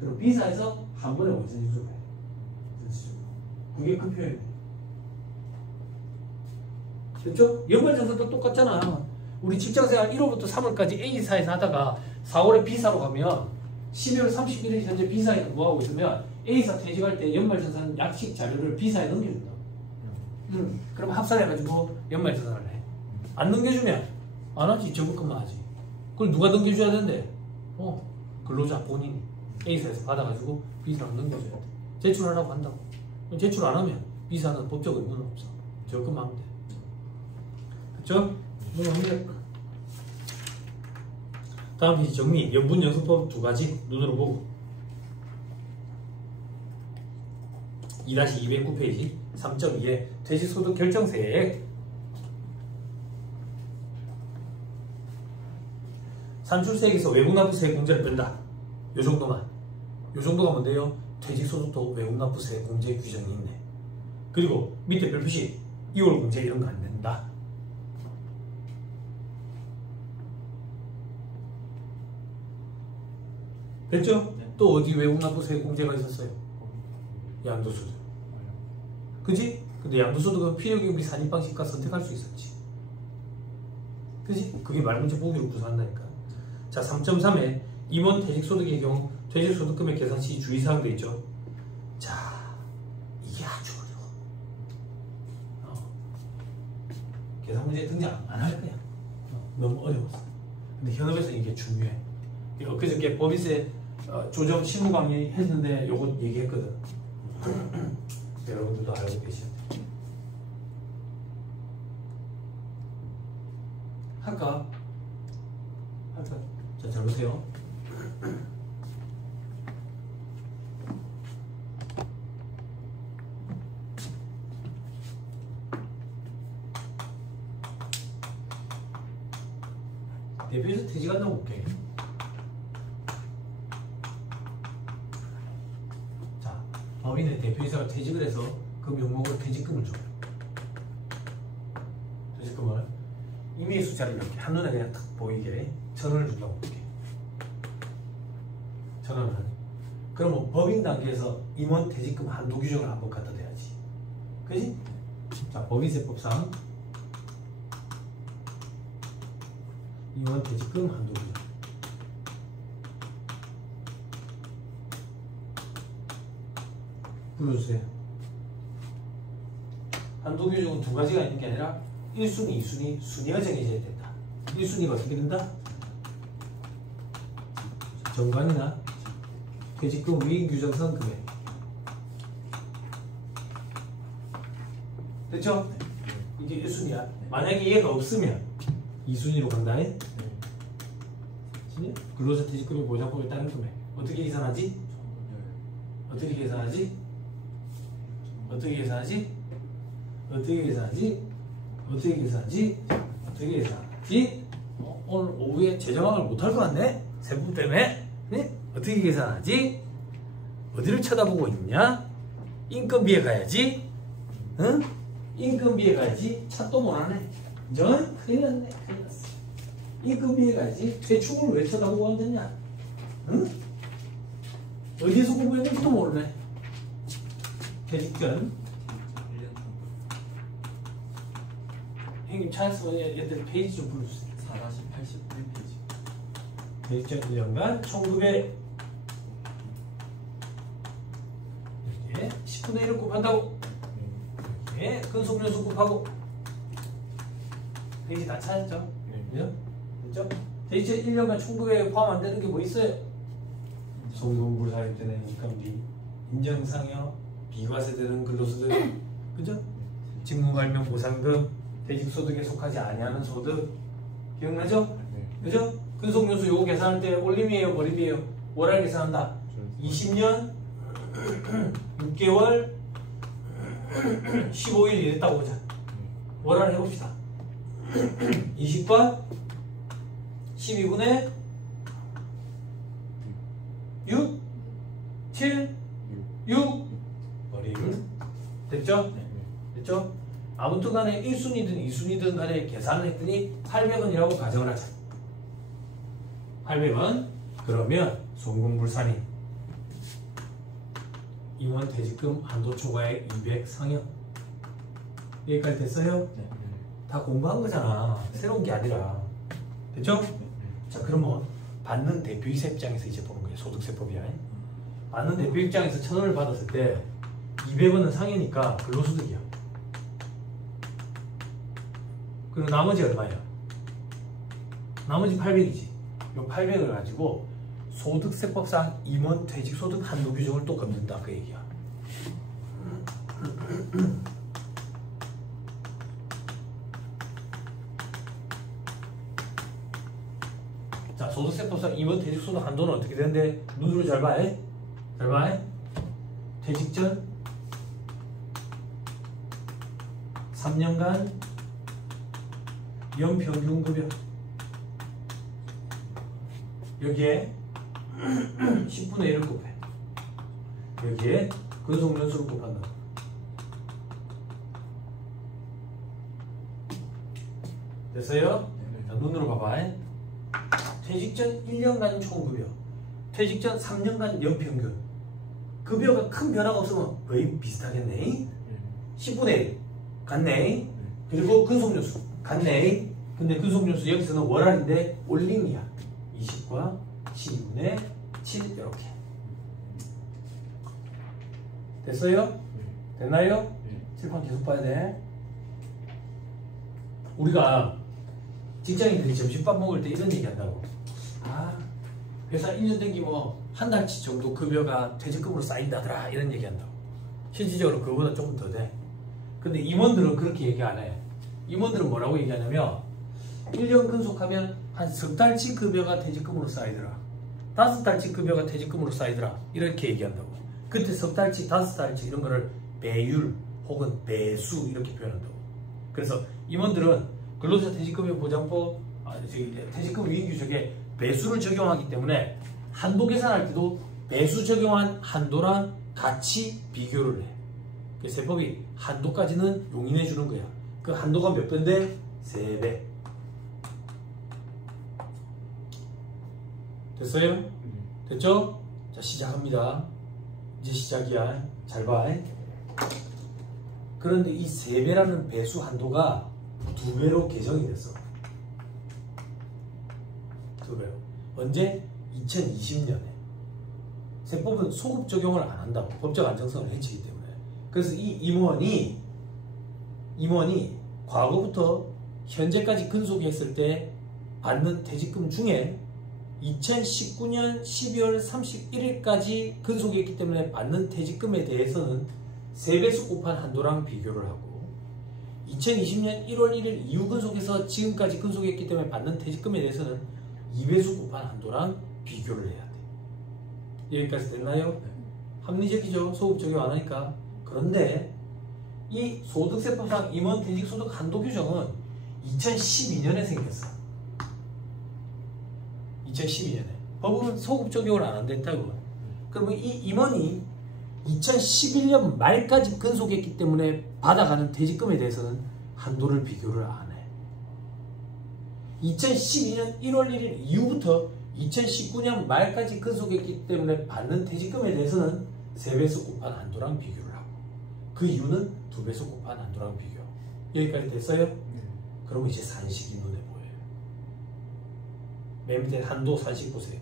그럼 B사에서 한 번에 원천 징수를 해. 그게 그 표현이에요. 됐죠? 연말정산도 똑같잖아. 우리 직장생활 1월부터 3월까지 A사에서 하다가 4월에 B사로 가면 12월 31일 현재 B사에 근무하고 있으면 A사 퇴직할 때 연말정산 약식 자료를 B사에 넘겨준다. 그럼 합산해가지고 연말정산을 해. 안 넘겨주면 안 하지. 적응금만 하지. 그걸 누가 넘겨줘야 되는데? 근로자 본인이 A사에서 받아가지고 B사로 넘겨줘야 돼. 제출하라고 한다고. 제출 안 하면 B사는 법적 의무는 없어. 적응만 하면 돼. 됐죠? 다음 페이지 정리. 연분연수법 두 가지 눈으로 보고 2-209페이지 3.2에 퇴직소득 결정세액 산출세액에서 외국납부세액 공제를 뺀다. 요 정도만. 요 정도가 뭔데요? 퇴직소득도 외국납부세액 공제 규정이 있네. 그리고 밑에 별표시 2월 공제 이런 거 안 된다. 됐죠? 네. 또 어디 외국납부세액 공제가 있었어요? 양도소득. 그지? 근데 양도소득은 필요경비 산입방식과 선택할 수 있었지. 그지? 그게 말문제 보기로 구성한다니까. 자, 3.3에 임원 퇴직소득의 경우 퇴직소득금액 계산 시 주의사항도 있죠. 자, 이게 아주 어려워. 계산 문제 등장 안 할 거야. 너무 어려웠어. 근데 현업에서 이게 중요해. 엊그저께 법인세 조정 실무 강의 했는데 요거 얘기했거든. 여러분들도 알고 계셔야 돼. 할까? 자, 잘 보세요. 대표에서 퇴직한다고 볼게. 자, 법인의 대표이사가 퇴직을 해서 그 명목으로 퇴직금을 줘. 퇴직금을 임의의 숫자를 이렇게 한눈에 그냥 탁 보이게 1,000원을 준다고 볼게. 1,000원을. 그러면 법인 단계에서 임원 퇴직금 한도 규정을 한번 갖다 대야지. 그지? 자, 법인세법상 임원 퇴직금 한도 규정. 불러주세요. 한도 규정은 두 가지가 있는 게 아니라 1순위, 2순위, 순위가 정해져야 된다. 1순위가 어떻게 된다? 정관이나 퇴직금 위임 규정상 금액. 됐죠? 이게 1순위야. 만약에 얘가 없으면 2순위로 간다. 근로자 퇴직금의 보장법에 따른 금액. 어떻게 계산하지? 어떻게 계산하지? 어떻게 계산하지? 어떻게 계산하지? 어떻게 계산하지? 어떻게 계산하지? 오늘 오후에 재정학을 못할 것 같네? 세부 때문에? 네? 어떻게 계산하지? 어디를 쳐다보고 있냐? 인건비에 가야지. 응? 인건비에 가야지. 차 또 못하네. 전 큰일 났네. 큰일 났어. 인건비에 가야지. 퇴출을 왜 쳐다보고 앉았냐? 응? 어디서 공부했는지도 모르네. 퇴직금 형님 찾았으면 얘들 페이지 좀 불러주세요. 4-81페이지. 대입전 1년간 1900 이렇게 10분의 1을 곱한다고 이렇게 근속연수 곱하고 페이지 다 찾았죠? 그죠? 됐죠? 대입전 1년간 1900에 포함 안 되는 게 뭐 있어요? 송금불사입되는 인건비, 인정상여, 비과세되는 근로소득, 그죠? 직무발명 보상금, 퇴직소득에 속하지 아니하는 소득, 기억나죠? 그죠? 근속연수 요거 계산할 때 올림이에요, 버림이에요? 월할 계산한다. 20년 6개월 15일 이랬다고 보자. 월할 해봅시다. 20번 12분의 6 7 6 버림. 됐죠? 됐죠? 아무튼 간에 1순위든 2순위든 간에 계산을 했더니 800원이라고 가정을 하자. 800원. 그러면 송금불산인 임원 퇴직금 한도 초과액 200 상여. 여기까지 됐어요? 다 공부한 거잖아. 새로운 게 아니라. 됐죠? 자, 그러면 받는 대표이사 입장에서 이제 보는 거예요. 소득세법이야. 받는 대표 입장에서 1,000원을 받았을 때 200원은 상여니까 근로소득이야. 그리고 나머지 얼마야? 나머지 800이지. 이 800을 가지고 소득세법상 임원 퇴직소득 한도 규정을 또 걷는다. 그 얘기야. 자, 소득세법상 임원 퇴직소득 한도는 어떻게 되는데? 눈으로 잘 봐. 잘 봐. 퇴직 전 3년간 연평균급여. 여기에 10분의 1을 곱해. 여기에 근속연수를 곱한다. 됐어요? 자, 눈으로 봐봐. 퇴직 전 1년간 총급여, 퇴직 전 3년간 연평균. 급여가 큰 변화가 없으면 거의 비슷하겠네. 10분의 1 같네. 그리고 근속연수 같네. 근데 근속연수 여기서는 월할인데 올림이야. 20과 12분의 7 이렇게. 됐어요? 됐나요? 칠판 계속 봐야 돼. 우리가 직장인들이 점심밥 먹을 때 이런 얘기 한다고. 아, 회사 1년 댕기면 한 달치 정도 급여가 퇴직금으로 쌓인다더라. 이런 얘기 한다고. 실질적으로 그거보다 조금 더 돼. 근데 임원들은 그렇게 얘기 안 해. 임원들은 뭐라고 얘기하냐면 1년 근속하면 한 석 달치 급여가 퇴직금으로 쌓이더라. 5달치 급여가 퇴직금으로 쌓이더라. 이렇게 얘기한다고. 그때 석 달치, 5달치 이런 거를 배율 혹은 배수 이렇게 표현한다고. 그래서 임원들은 근로자 퇴직금의 보장법, 퇴직금 위임규칙에 배수를 적용하기 때문에 한도 계산할 때도 배수 적용한 한도랑 같이 비교를 해. 그 세법이 한도까지는 용인해 주는 거야. 그 한도가 몇 배인데? 3배. 됐어요? 됐죠? 자, 시작합니다. 이제 시작이야. 잘 봐. 그런데 이 3배라는 배수 한도가 2배로 개정이 됐어. 2배로. 언제? 2020년에. 세법은 소급 적용을 안 한다고. 법적 안정성을 해치기 때문에. 그래서 이 임원이 과거부터 현재까지 근속했을 때 받는 퇴직금 중에 2019년 12월 31일까지 근속했기 때문에 받는 퇴직금에 대해서는 3배수 곱한 한도랑 비교를 하고 2020년 1월 1일 이후 근속해서 지금까지 근속했기 때문에 받는 퇴직금에 대해서는 2배수 곱한 한도랑 비교를 해야 돼. 여기까지 됐나요? 합리적이죠. 소급 적용 안 하니까. 그런데 이 소득세법상 임원 퇴직소득 한도 규정은 2012년에 생겼어. 2012년에. 법은 소급 적용을 안 한다고. 그러면 이 임원이 2011년 말까지 근속했기 때문에 받아가는 퇴직금에 대해서는 한도를 비교를 안 해. 2012년 1월 1일 이후부터 2019년 말까지 근속했기 때문에 받는 퇴직금에 대해서는 3배수 곱한 한도랑 비교를 하고 그 이유는 2배수 곱한 한도랑 비교. 여기까지 됐어요? 그러면 이제 산식이 눈에 보여요. 맨 밑에 한도 산식 보세요.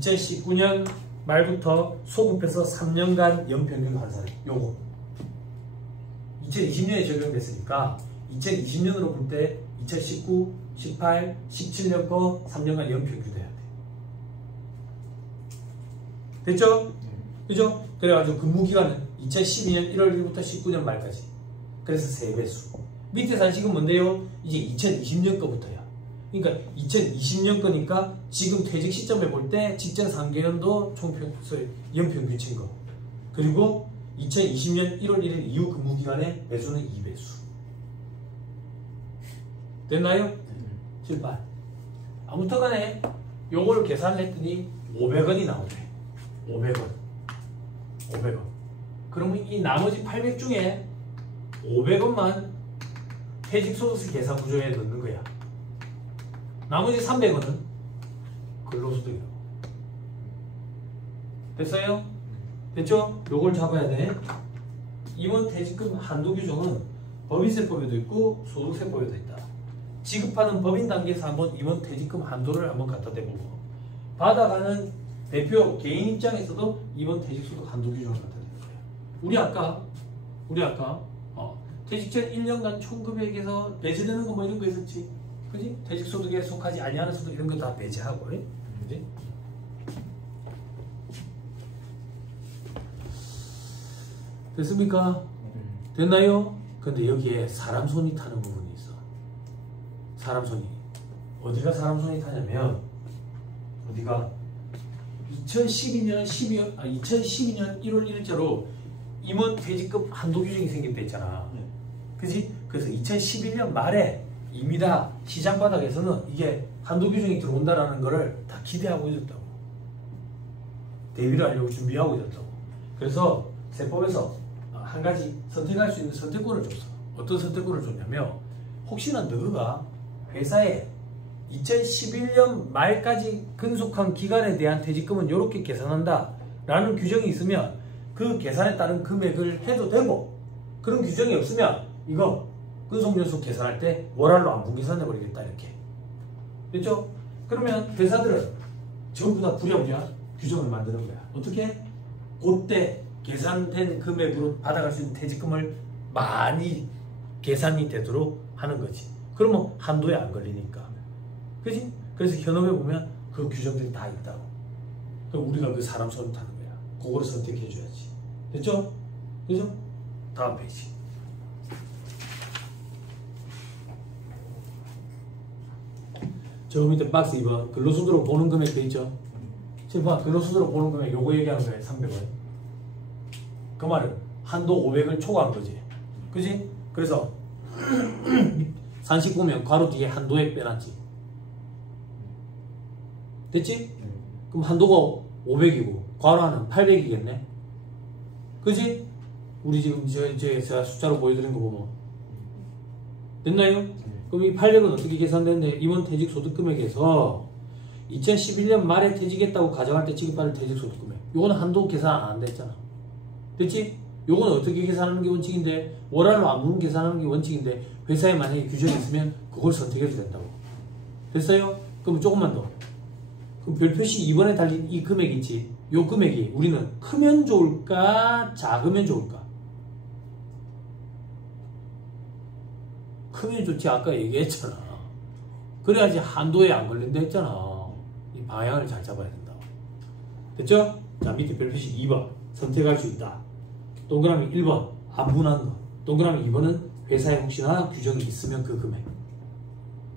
2019년 말부터 소급해서 3년간 연평균 환산 요거 2020년에 적용됐으니까 2020년으로 볼 때 2019, 18, 17년 거 3년간 연평균 해야 돼. 됐죠? 그죠? 그래가지고 근무기간은 2012년 1월 1일부터 19년 말까지. 그래서 3배수. 밑에 산식은 뭔데요? 이제 2020년 거부터야. 그러니까 2020년 거니까 지금 퇴직 시점에 볼 때 직장 3개년도 연평균 친 거. 그리고 2020년 1월 1일 이후 근무기간의 배수는 2배수. 됐나요? 7번. 아무튼 간에 요걸 계산을 했더니 500원이 나오네. 500원. 그러면 이 나머지 800 중에 500원만 퇴직소득세 계산 구조에 넣는 거야. 나머지 300원은 근로소득이야. 됐어요? 됐죠? 요걸 잡아야 돼. 임원 퇴직금 한도 규정은 법인세법에도 있고 소득세법에도 있다. 지급하는 법인 단계에서 한번 임원 퇴직금 한도를 한번 갖다 대보고 받아가는 대표 개인 입장에서도 임원 퇴직소득 한도 규정을 갖다 대는 거야. 우리 아까 퇴직 전 1년간 총금액에서 배제되는 거 뭐 이런 거 있었지? 그지? 퇴직소득에 속하지 아니하는 소득 이런 거 다 배제하고, 그지? 됐습니까? 됐나요? 근데 여기에 사람 손이 타는 부분이 있어. 사람 손이. 어디가 사람 손이 타냐면, 어디가 2012년 1월 1일자로 임원 퇴직금 한도 규정이 생긴다 했잖아. 그지? 그래서 2011년 말에 이미 다 시장 바닥에서는 이게 한도 규정이 들어온다라는 거를 다 기대하고 있었다고. 대비를 하려고 준비하고 있었다고. 그래서 세법에서 한 가지 선택할 수 있는 선택권을 줬어. 어떤 선택권을 줬냐면 혹시나 너가 회사에 2011년 말까지 근속한 기간에 대한 퇴직금은 이렇게 계산한다 라는 규정이 있으면 그 계산에 따른 금액을 해도 되고 그런 규정이 없으면 이거 근속연수 계산할 때 월할로 안 분계산해버리겠다 이렇게. 됐죠? 그러면 회사들은 전부 다 부랴부랴 규정을 만드는 거야. 어떻게? 그때 계산된 금액으로 받아갈 수 있는 퇴직금을 많이 계산이 되도록 하는 거지. 그러면 한도에 안 걸리니까. 그지? 그래서 현업에 보면 그 규정들이 다 있다고. 그럼 우리가 그 사람 손을 타는 거야. 그거를 선택해줘야지. 됐죠? 그죠? 다음 페이지. 저 밑에 박스 2번 근로소득으로 보는 금액 돼 있죠? 지금 봐, 근로소득으로 보는 금액 요거 얘기하는 거예요. 300원. 그 말은 한도 500을 초과한 거지. 그지? 그래서 산식 보면 괄호 뒤에 한도액 빼놨지. 됐지? 그럼 한도가 500이고 괄호 하나는 800이겠네. 그지? 우리 지금 제가 숫자로 보여드린 거 보면 됐나요? 그럼 이 800은 어떻게 계산되는데 임원 퇴직 소득 금액에서 2011년 말에 퇴직했다고 가정할 때 지급받을 퇴직 소득 금액 요거는 한도 계산 안 한다 했잖아. 됐지? 요거는 어떻게 계산하는 게 원칙인데 월할로 안 부분 계산하는 게 원칙인데 회사에 만약에 규정이 있으면 그걸 선택해도 된다고. 됐어요? 그럼 조금만 더. 그럼 별표시 2번에 달린 이 금액 있지? 요 금액이 우리는 크면 좋을까 작으면 좋을까? 크면 좋지. 아까 얘기했잖아. 그래야지 한도에 안 걸린다 했잖아. 이 방향을 잘 잡아야 된다. 됐죠? 자, 밑에 별표시 2번 선택할 수 있다. 동그라미 1번 안 분한 거. 동그라미 2번은 회사에 혹시나 규정이 있으면 그 금액.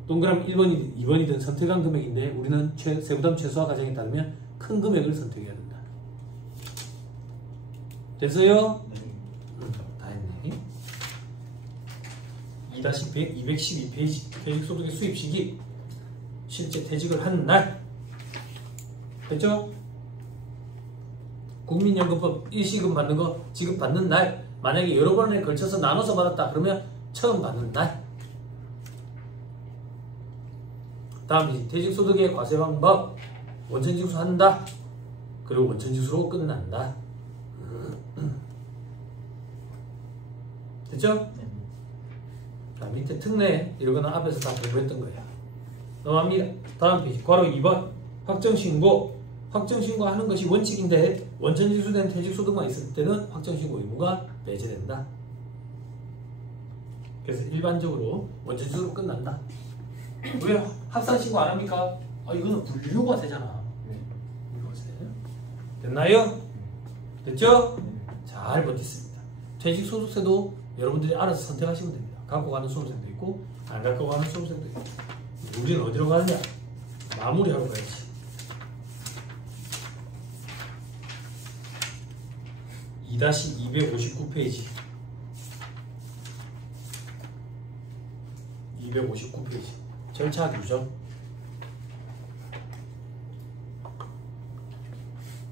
동그라미 1번이든 2번이든 선택한 금액인데 우리는 세부담 최소화 과정에 따르면 큰 금액을 선택해야 된다. 됐어요? 다 했네. 2-212페이지 퇴직소득의 수입 시기 실제 퇴직을 한 날. 됐죠? 국민연금법 일시금 받는 거 지급받는 날. 만약에 여러 번에 걸쳐서 나눠서 받았다 그러면 처음 받는 날. 다음 퇴직소득의 과세 방법. 원천징수 한다. 그리고 원천징수로 끝난다. 됐죠? 자, 밑에 특례 이런 거는 앞에서 다 공부했던 거야. 넘어갑니다. 다음 페이지. 괄호 2번. 확정신고. 확정신고 하는 것이 원칙인데 원천징수된 퇴직소득만 있을 때는 확정신고 의무가 배제된다. 그래서 일반적으로 원천징수로 끝난다. 왜 합산신고 안 합니까? 아, 이거는 분류가 되잖아. 됐나요? 됐죠? 잘 버텼습니다. 퇴직소득세도 여러분들이 알아서 선택하시면 됩니다. 갖고 가는 수험생도 있고 안 갖고 가는 수험생도 있고. 우리는 어디로 가느냐? 마무리하러 가야지. 2-259페이지 259페이지 절차 규정.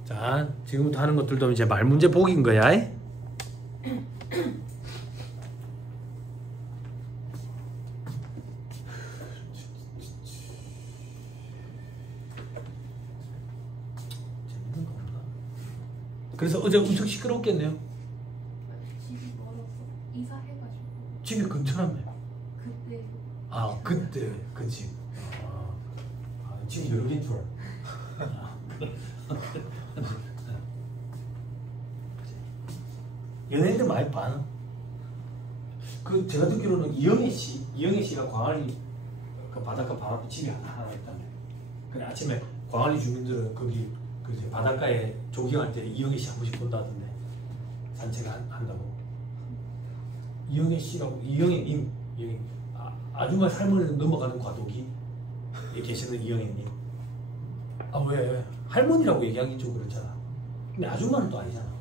자, 지금부터 하는 것들도 이제 말문제 보기인 거야. 재밌는 거 없나? 그래서 어제 엄청 시끄럽겠네요. 집이 멀어서 이사해가지고. 집이 근처라며. 그때. 아, 그때 그 집. 집 여러 개인 줄. 연예인들 많이 봐. 그 제가 듣기로는 이영애 씨가 광안리 그 바닷가 바로 앞에 집이 하나 있다며. 그래 아침에 광안리 주민들은 거기 그 이제 바닷가에 조깅할 때 이영애 씨 한 번씩 본다던데 산책한다고. 이영애 씨라고 이영애님 아줌마 삶을 넘어가는 과도기 계시는 이영애님. 아 왜 할머니라고 얘기하기 좀 그렇잖아. 근데 아줌마는 또 아니잖아.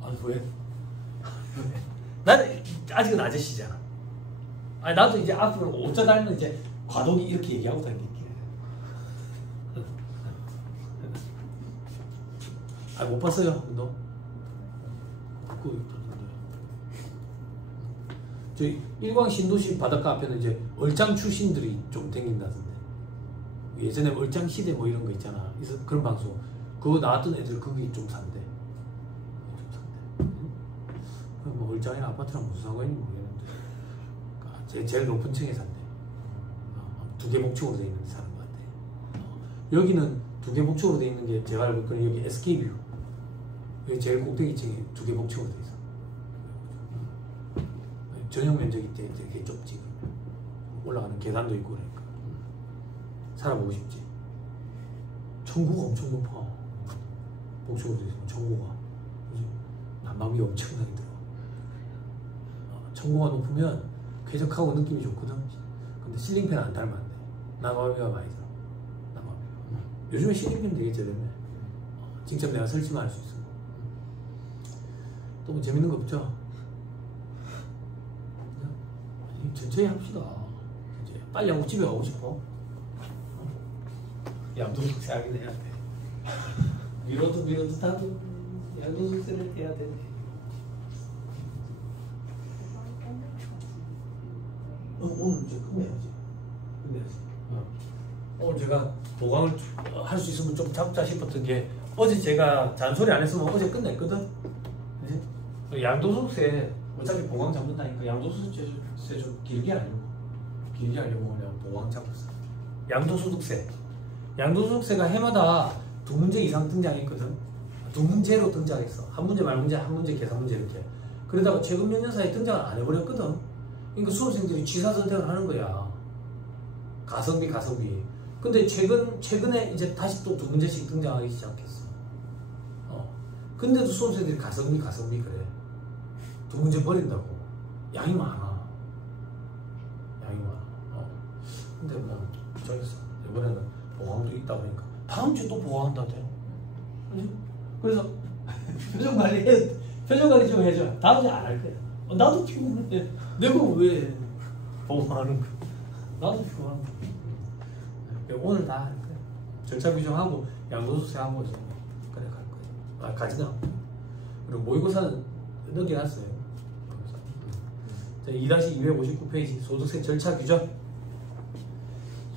아 왜? 나는 아직은 아저씨잖아. 아니 나도 이제 앞으로 어쩌 닮으면 이제 과도기 이렇게 얘기하고 다니겠긴 해. 아 못 봤어요 너? 저희 일광 신도시 바닷가 앞에는 이제 얼짱 출신들이 좀 댕긴다던데. 예전에 얼짱 시대 뭐 이런 거 있잖아. 그래서 그런 방송 그거 나왔던 애들 거기 좀 산대. 뭐 얼짱이나 아파트랑 무슨 상관인지 모르겠는데 제일 높은 층에 산대. 두 개 목축으로 돼 있는 데 사는 것 같아. 여기는 두 개 목축으로 돼 있는 게 제가 알고 있거든. 여기 SK뷰 여기 제일 꼭대기 층에 두 개 목축으로 돼 있어. 전용 면적이 되게 좁지. 올라가는 계단도 있고 그러니까 살아보고 싶지. 천구가 엄청 높아. 목축으로 돼 있으면 천구가 난방비 엄청나게 들어. 천구가 높으면 쾌적하고 느낌이 좋거든. 근데 실링팬 안 달면 안 돼. 난방비가 많이 들어. 난방비가. 요즘에 실링팬 되게 저렴해. 직접 내가 설치만 할 수 있어. 또 뭐 재밌는 거 없죠? 천천히 합시다. 이제 빨리 하고 집에 가고 싶어. 양도소득세 하긴 해야 돼. 미뤄도 다도 양도소득세를 떼야 돼. 오늘 이제 끝내야지. 오늘 제가 보강을 할 수 있으면 좀 잡자 싶었던 게 어제 제가 잔소리 안 했으면 어제 끝냈거든. 네? 양도소득세 어차피 보강 잡는다니까 양도소득세 좀 길게 하려고 그냥 보강 잡았어. 양도소득세가 해마다 두 문제 이상 등장했거든. 두 문제로 등장했어. 한 문제 말문제, 한 문제 계산 문제 이렇게. 그러다가 최근 몇 년 사이에 등장을 안 해버렸거든. 그러니까 수험생들이 취사 선택을 하는 거야. 가성비. 근데 최근에 이제 다시 또 두 문제씩 등장하기 시작했어. 근데도 수험생들이 가성비 그래. 두 문제 버린다고. 양이 많아. 근데 뭐 저기서 이번에는 보강도 있다 보니까 다음 주에 또 보강한다대. 그래서 표정 관리 좀 해줘. 다음 주에 안 할 거야. 나도 피곤해. 내가 왜 보강하는 거야? 나도 피곤한 거야. 오늘 다 할 거야. 절차 규정하고 양도소득세 하고 그래 갈 거야. 가지나. 그리고 모의고사는 넘겨놨어요. 2-259페이지 소득세 절차 규정.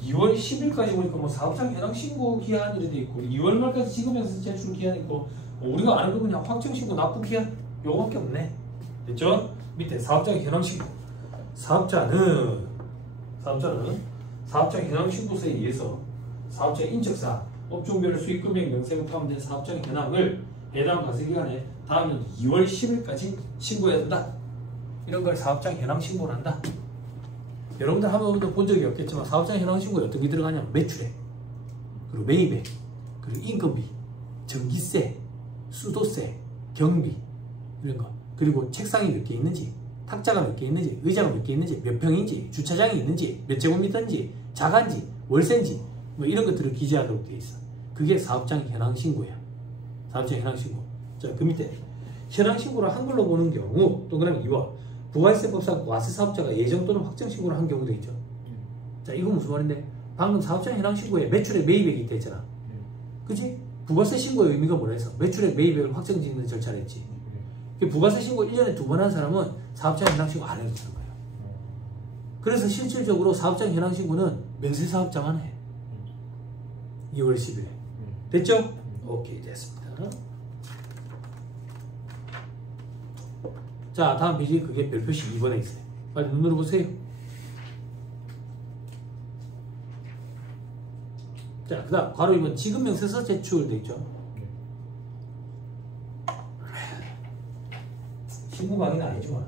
2월 10일까지 보니까 뭐 사업장 해당 신고 기한 이렇게 돼 있고 2월 말까지 지급해서 제출 기한 있고 우리가 아는 거 그냥 확정 신고 납부 기한 요거밖에 없네. 됐죠? 밑에 사업장 현황 신고 사업자는 사업장 현황 신고서에 의해서 사업자의 인적사항, 업종별 수익금액 명세가 포함된 사업장 현황을 해당 과세기간에 다음 년 2월 10일까지 신고해야 된다. 이런 걸 사업장 현황 신고를 한다. 여러분들 한 번도 본 적이 없겠지만 사업장 현황 신고에 어떤 게 들어가냐면 매출액, 그리고 매입액, 그리고 인건비, 전기세, 수도세, 경비 이런 거, 그리고 책상이 몇 개 있는지, 탁자가 몇 개 있는지, 의자가 몇 개 있는지, 몇 평인지, 주차장이 있는지, 몇 제곱미터인지, 자가인지, 월세인지 뭐 이런 것들을 기재하도록 되어 있어. 그게 사업장 현황 신고야. 사업장 현황 신고. 자, 그 밑에 현황 신고를 한글로 보는 경우, 동그라미 2번 부가세법상 과세 사업자가 예정 또는 확정 신고를 한 경우도 있죠. 자, 이건 무슨 말인데? 방금 사업장 현황 신고에 매출액 매입액이 있다 했잖아. 그치? 부가세 신고의 의미가 뭐라 해서 매출액 매입액을 확정 짓는 절차를 했지. 부가세 신고 1년에 2번 한 사람은 사업장 현황 신고 안 해도 되는 거예요. 그래서 실질적으로 사업장 현황 신고는 면세 사업자만 해. 2월 10일에. 됐죠? 오케이, 됐습니다. 자, 다음 페이지 그게 별표식 2번에 있어요. 빨리 눈으로 보세요. 자, 그 다음 괄호 2번 지급명세서 제출돼 있죠. 신고 강의는 아니지만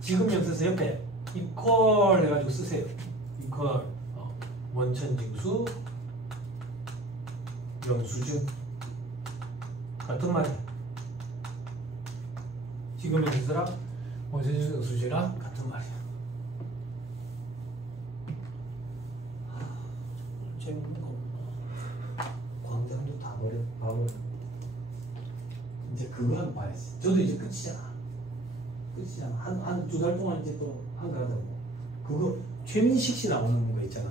지급명세서 옆에 이퀄 해가지고 쓰세요. 이퀄 원천징수 영수증 같은 말이야. 지급명세서랑 원천징수 영수증이랑 같은 말이야. 재밌는 거 없나? 광장도 다 버려. 이제 그거 한번 봐야지. 저도 이제 끝이잖아. 한 두 달 동안 이제 또 한가하다고. 그거 최민식 씨 나오는 거 있잖아.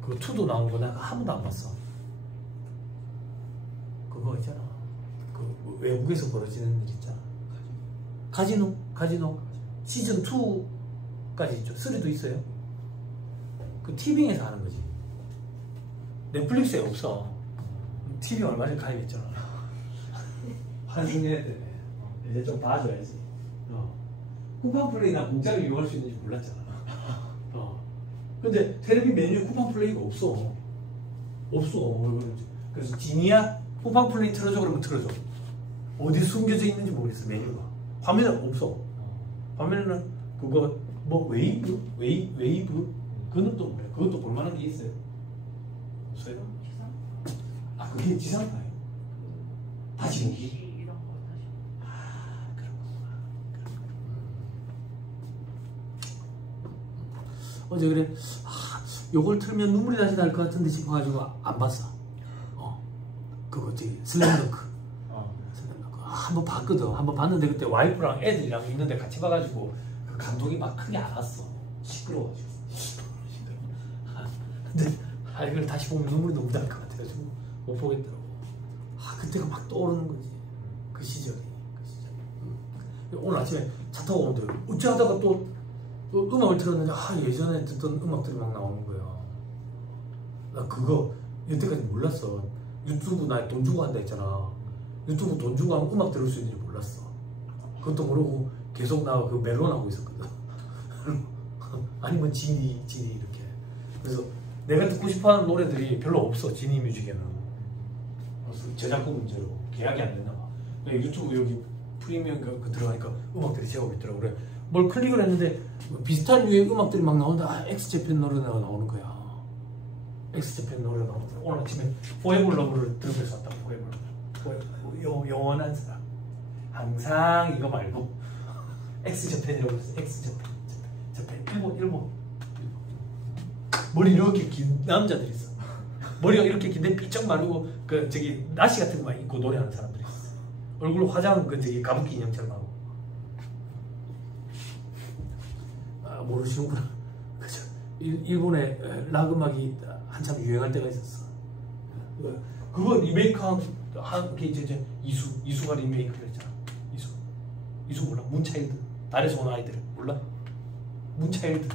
그 투도 나온 거 내가 한 번도 안 봤어. 그거 있잖아. 그 외국에서 벌어지는 일 있잖아. 카지노 시즌 2까지 있죠. 3도 있어요. 그 티빙에서 하는 거지. 넷플릭스에 없어. TV 얼마 전에 가입했잖아. 환승해야 되네. 이제 좀 봐줘야지. 쿠팡 플레이나 공짜로 이용할 수 있는지 몰랐잖아. 근데 텔레비 메뉴에 쿠팡 플레이가 없어. 그래서 지니야 쿠팡 플레이 틀어줘 그러면 틀어줘. 어디 숨겨져 있는지 모르겠어. 메뉴가 화면에 없어. 화면에는 그거 뭐 웨이브 그건 또 뭐래? 그것도 볼만한 게 있어요. 없어요? 아, 그게 지상파예요. 다시 보기. 이런 거 다시. 아, 그렇구나. 어제 그래. 요걸 틀면 눈물이 다시 날 것 같은데 싶어가지고 안 봤어. 그거 저기 슬램덩크. 슬램덩크. 한번 봤거든. 한번 봤는데 그때 와이프랑 애들이랑 있는데 같이 봐가지고 그 감독이 막 크게 안 왔어. 시끄러워가지고. 근데 이걸 다시 보면 눈물이 너무 날 것 같아가지고 못 보겠더라고. 그때가 막 떠오르는 거지. 그 시절이. 오늘 아침에 차 타고 오는데 어찌하다가 또 음악을 틀었는데 예전에 듣던 음악들이 막 나오는 거야. 나 그거 여태까지 몰랐어. 유튜브 나 돈 주고 한다 했잖아. 유튜브 돈 주고 하면 음악 들을 수 있는지 몰랐어. 그것도 모르고 계속 나 그 멜론 하고 있었거든. 아니면 지니 이렇게. 그래서 내가 듣고 싶어하는 노래들이 별로 없어. 지니 뮤직에는. 그래서 저작권 문제로 계약이 안 됐나 봐. 유튜브 여기 프리미엄 그 들어가니까 음악들이 제법 있더라고. 그래 뭘 클릭을 했는데 비슷한 류의 음악들이 막 나오는데 엑스제팬 노래가 나오는 거야. 엑스제팬 노래가 나오는 거야. 오늘 아침에 포에블 러브를 들으면서 왔다. 포에블 러브. 영원한 사랑. 항상 이거 말고 엑스제팬이라고 했어. 엑스제팬. 일본. 머리 이렇게 긴 남자들이 있어. 머리가 이렇게 긴데 삐쩍 마르고 그 저기 나시 같은 거만 입고 노래하는 사람들이 있어. 얼굴 화장 그 저기 가부키 인형처럼 하고. 모르시는구나. 그죠? 일본의 락 음악이 한참 유행할 때가 있었어. 그거 리메이크한 게 이제 이수가 리메이크를 했잖아. 이수 몰라? 문차일드. 달에서 온 아이들 몰라? 문차일드.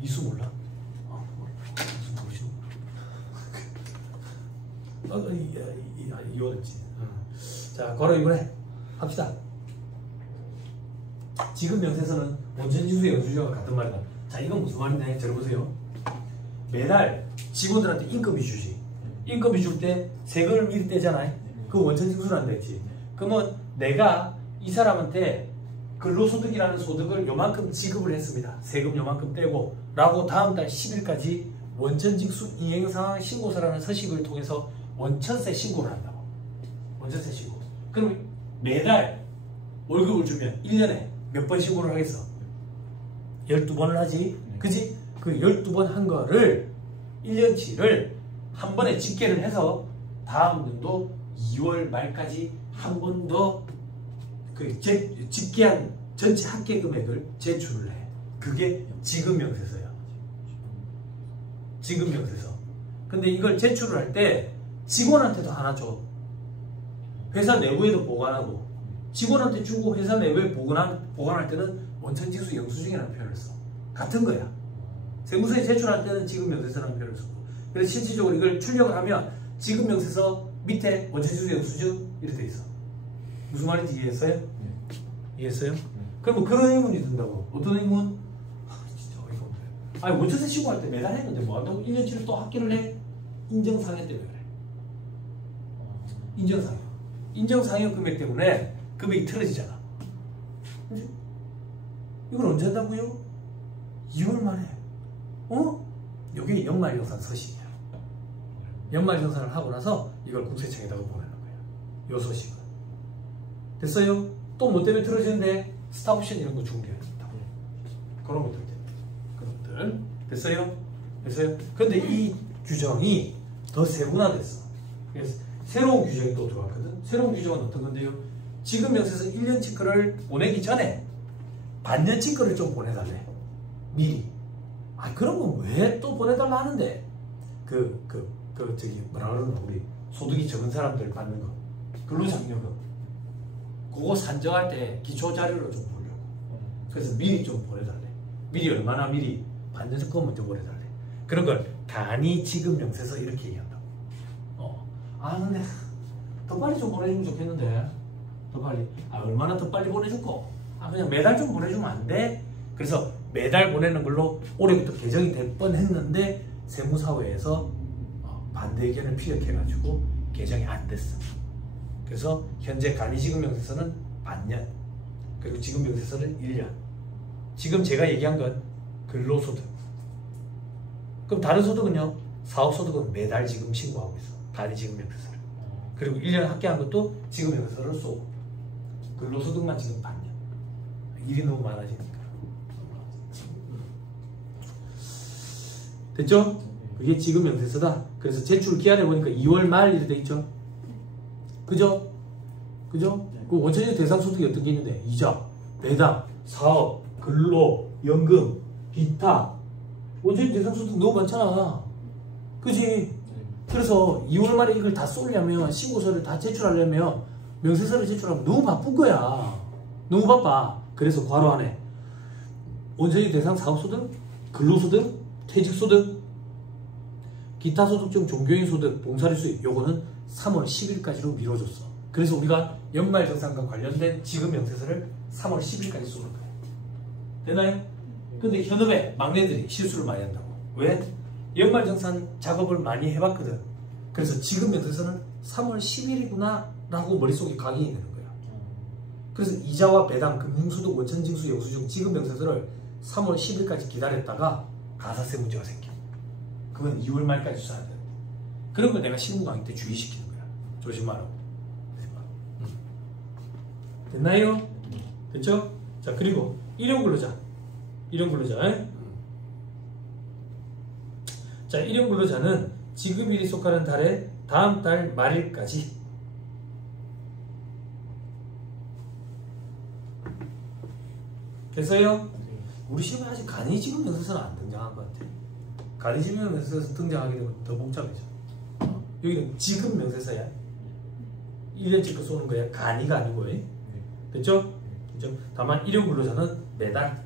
이수 몰라? 이거였지. 자, 걸어 이번에 합시다. 지금 명세서는 원천징수 영수증과 같은 말이다. 자, 이건 무슨 말이냐? 들어보세요. 매달 직원들한테 임금이 주지. 임금이 줄 때 세금을 미리 떼잖아요. 그 원천징수를 한다 했지. 그러면 내가 이 사람한테 근로소득이라는 소득을 요만큼 지급을 했습니다. 세금 요만큼 떼고 라고 다음 달 10일까지 원천징수 이행상황 신고서라는 서식을 통해서 원천세 신고를 한다고. 원천세 신고. 그럼 매달 월급을 주면 1년에 몇 번 신고를 하겠어? 12번을 하지. 그지? 그 12번 한 거를 1년치를 한 번에 집계를 해서 다음 년도 2월 말까지 한 번 더 그 집계한 전체 합계 금액을 제출을 해. 그게 지급 명세서야. 지급 명세서. 근데 이걸 제출을 할 때 직원한테도 하나 줘. 회사 내부에도 보관하고 직원한테 주고 회사 내부에 보관할 때는 원천징수 영수증이라는 표현을 써. 같은 거야. 세무서에 제출할 때는 지급 명세서라는 표현을 쓰고. 그래서 실질적으로 이걸 출력을 하면 지급 명세서 밑에 원천징수 영수증 이렇게 돼 있어. 무슨 말인지 이해했어요? 이해했어요? 그러면 그런 의문이 든다고. 어떤 의문? 진짜 어이가 없네. 아니 원천세 신고할 때 매달 했는데 뭐 한다고 1년치를 또 합계를 해? 인정상여 때문에 그래. 인정상여. 인정상여 금액 때문에 금액이 틀어지잖아. 그치? 이걸 언제 한다고요? 2월 말에. 어? 이게 연말정산 서식이야. 연말정산을 하고 나서 이걸 국세청에다가 보내는 거야. 요 소식은. 됐어요? 또 뭐 때문에 틀어지는데 스탑옵션 이런 거 준비해야 된다. 그런 것들 때문에. 그런 것들. 됐어요? 됐어요? 근데 이 규정이 더 세분화됐어. 그래서 새로운 규정이 또 들어왔거든. 새로운 규정은 어떤 건데요? 지급 명세서 1년치 거를 보내기 전에 반년치 거를 좀 보내달래. 미리. 아, 그런 건 왜 또 보내달라 하는데? 저기, 뭐라 그러나, 우리 소득이 적은 사람들 받는 거. 근로장려금. 그거 산정할 때 기초자료로 좀 보려고. 그래서 미리 좀 보내달래. 미리 얼마나 미리 반년치 거 먼저 보내달래. 그런 걸 간이 지급 명세서 이렇게 얘기한다고. 아, 근데 더 빨리 좀 보내주면 좋겠는데. 더 빨리. 아, 얼마나 더 빨리 보내줄까? 아, 그냥 매달 좀 보내주면 안 돼? 그래서 매달 보내는 걸로 올해부터 개정이 될 뻔했는데 세무사회에서 반대 의견을 피력해가지고 개정이 안 됐어. 그래서 현재 간이지급명세서는 반년, 그리고 지급명세서는 1년. 지금 제가 얘기한 건 근로소득. 그럼 다른 소득은요? 사업소득은 매달 지금 신고하고 있어. 간이지급명세서를. 그리고 1년 합계한 것도 지급명세서를 쏘고. 근로소득만 지금 반년. 일이 너무 많아지니까. 됐죠? 그게 지급 명세서다. 그래서 제출 기한에 보니까 2월 말 이렇게 돼 있죠. 그죠? 그죠? 그 원천징수 대상 소득이 어떤 게 있는데 이자, 배당, 사업, 근로, 연금, 기타. 원천징수 대상 소득 너무 많잖아. 그지? 그래서 2월 말에 이걸 다 쏠려면 신고서를 다 제출하려면 명세서를 제출하면 너무 바쁜 거야. 너무 바빠. 그래서 괄호 안에 원천징수 대상 사업소득, 근로소득, 퇴직소득, 기타소득 중 종교인 소득, 봉사리 수입 요거는 3월 10일까지로 미뤄줬어. 그래서 우리가 연말정산과 관련된 지급명세서를 3월 10일까지 쏘는 거예요. 되나요? 근데 현업에 막내들이 실수를 많이 한다고. 왜? 연말정산 작업을 많이 해봤거든. 그래서 지급명세서는 3월 10일이구나 라고 머릿속에 각인이 되는 거야. 그래서 이자와 배당, 금융소득, 원천징수, 영수증, 지급명세서를 3월 10일까지 기다렸다가 가사세 문제가 생겨. 그건 2월 말까지 써야 돼. 그런 걸 내가 실무 강의 때 주의시키는 거야. 조심하라고. 됐나요? 됐죠? 자, 그리고 일용근로자. 일용근로자. 자, 일용근로자는 지급일이 속하는 달에 다음 달 말일까지 됐어요? 우리 시험에 아직 간이지급명세서는 안 등장한 것 같아. 간이지급명세서 등장하게 되면 더 복잡해져. 여기는 지급명세서야. 1년치 거 쏘는 거야. 간이가 아니고. 됐죠? 됐죠? 다만 일용근로자는 매달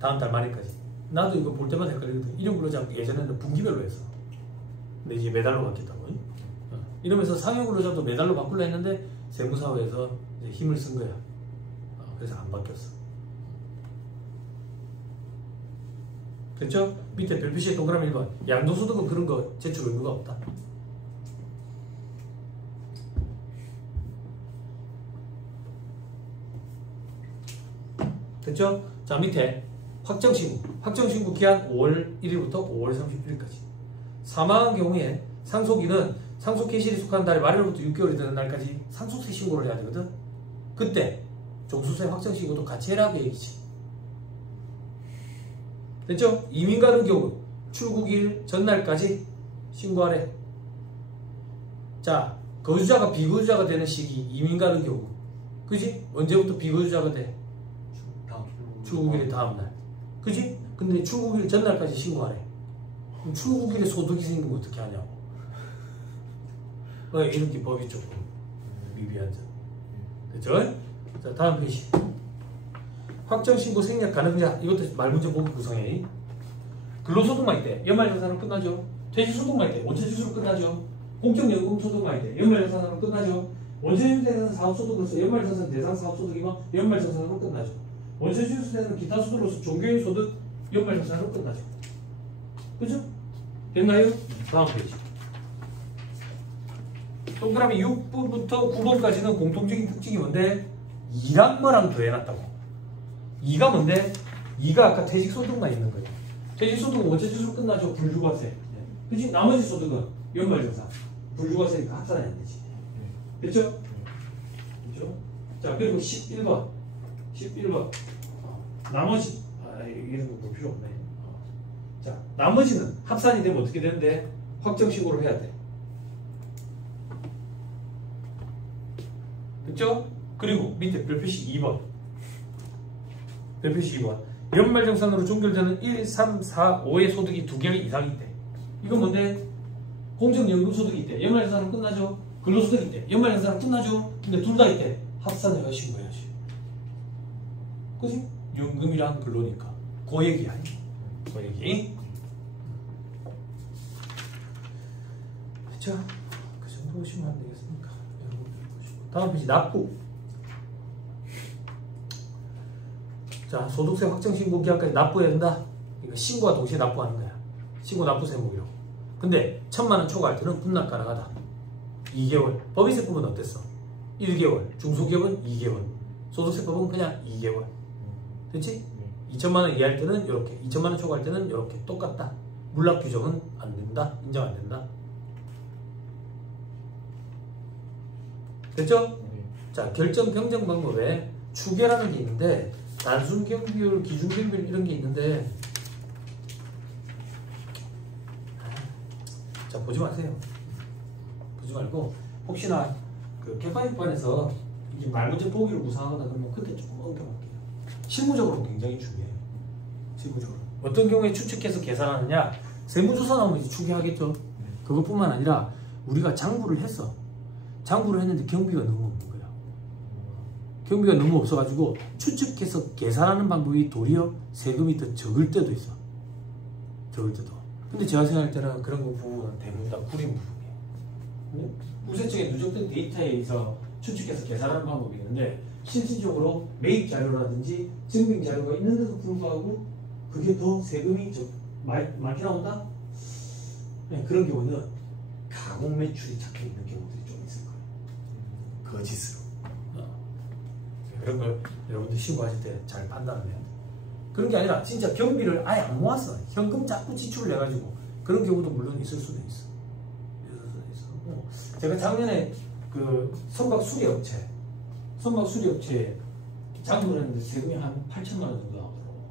다음 달 말일까지. 나도 이거 볼 때마다 헷갈리거든. 일용근로자 예전에는 분기별로 했어. 근데 이제 매달로 바뀌었다고. 이러면서 상용근로자도 매달로 바꾸려 했는데 세무사회에서 이제 힘을 쓴 거야. 그래서 안 바뀌었어. 됐죠? 밑에 별 표시에 동그라미 1번. 양도소득은 그런 거 제출 의무가 없다. 됐죠? 자, 밑에 확정신고. 확정신고 기한 5월 1일부터 5월 31일까지. 사망한 경우에 상속인은 상속 개시일이 속한 달 말일부터 6개월이 되는 날까지 상속세 신고를 해야 되거든. 그때 종수세 확정신고도 같이 해라 그 얘기지. 됐죠? 이민 가는 경우 출국일 전날까지 신고하래. 자, 거주자가 비거주자가 되는 시기 이민 가는 경우, 그지? 언제부터 비거주자가 돼? 출국일의 다음날, 그지? 근데 출국일 전날까지 신고하래. 그럼 출국일에 소득이 생기면 어떻게 하냐고. 이렇게 법이 조금 미비한 점. 됐죠? 자, 다음 페이지. 확정신고 생략 가능자. 이것도 말문제 보기 구성해. 근로소득만 있대. 연말정산으로 끝나죠. 퇴직소득만 있대. 원체지수로 끝나죠. 공적연금소득만 있대. 연말정산으로 끝나죠. 원체지수대상 사업소득으로서 연말정산 대상 사업소득이면 연말정산으로 끝나죠. 원체지수대상 기타 소득으로서 종교인 소득 연말정산으로 끝나죠. 그죠? 됐나요? 다음 페이지. 동그라미 6번부터 9번까지는 공통적인 특징이 뭔데? 2랑 뭐랑 더해놨다고. 2가 뭔데? 2가 아까 퇴직소득만 있는 거예요. 퇴직소득은 원체지수로 끝나죠. 불유과세. 그치? 나머지 소득은 연말정산. 불유과세니까 합산해야 되지. 됐죠? 그죠? 자, 그리고 11번. 11번. 나머지. 이런 거 볼 필요 없네. 자, 나머지는 합산이 되면 어떻게 되는데? 확정식으로 해야 돼. 됐죠? 그리고 밑에 별표시 2번. 별표시 2번. 연말정산으로 종결되는 1, 3, 4, 5의 소득이 2개 이상이 있대. 이건 뭔데? 공적연금소득이 있대. 연말정산으로 끝나죠? 근로소득이 있대. 연말정산으로 끝나죠? 근데 둘 다 있대. 합산해서 신고해야지. 그치? 연금이랑 근로니까. 그 얘기야. 그 얘기. 자, 그 정도 보시면 안 되겠습니까? 다음 페이지 납부. 자, 소득세 확정신고 기한까지 납부해야 된다. 그러니까 신고와 동시에 납부하는 거야. 신고 납부 세목이로. 근데 1,000만원 초과할 때는 분납 가능하다. 2개월. 법인세법은 어땠어? 1개월. 중소기업은 2개월. 소득세법은 그냥 2개월. 됐지? 2,000만원 이하일 때는 이렇게, 2,000만원 초과할 때는 이렇게 똑같다. 물납 규정은 안 된다. 인정 안 된다. 됐죠? 자, 결정 평정 방법에 추계라는 게 있는데 단순 경비율, 기준 경비율 이런 게 있는데 자, 보지 마세요. 보지 말고 혹시나 그 개파입반에서 이게 말문제 보기를 구상하거나 그러면 그때 조금 언급할게요. 실무적으로 굉장히 중요해요. 실무적으로 어떤 경우에 추측해서 계산하느냐, 세무조사 나오면 이제 추계하겠죠. 그것뿐만 아니라 우리가 장부를 했어. 장부를 했는데 경비가 너무 없는 거야. 경비가 너무 없어가지고 추측해서 계산하는 방법이 도리어 세금이 더 적을 때도 있어. 적을 때도. 근데 제가 생각할 때는 그런 거 부분은 대부분 다 구린 부분이에요. 국세청에 누적된 데이터에 의해서 추측해서 계산하는 방법이 있는데 실질적으로 매입 자료라든지 증빙 자료가 있는데도 불구하고 그게 더 세금이 많게 나온다? 네, 그런 경우는 가공 매출이 적혀 있는 경우들이 좀 있을 거예요. 거짓으로. 그런 걸 여러분들 신고하실 때 잘 판단해야 돼. 그런 게 아니라 진짜 경비를 아예 안 모았어. 현금 자꾸 지출을 해가지고 그런 경우도 물론 있을 수도 있어. 제가 작년에 그 선박 수리업체 장부를 했는데 세금이 한 8천만 원 정도 나오더라고.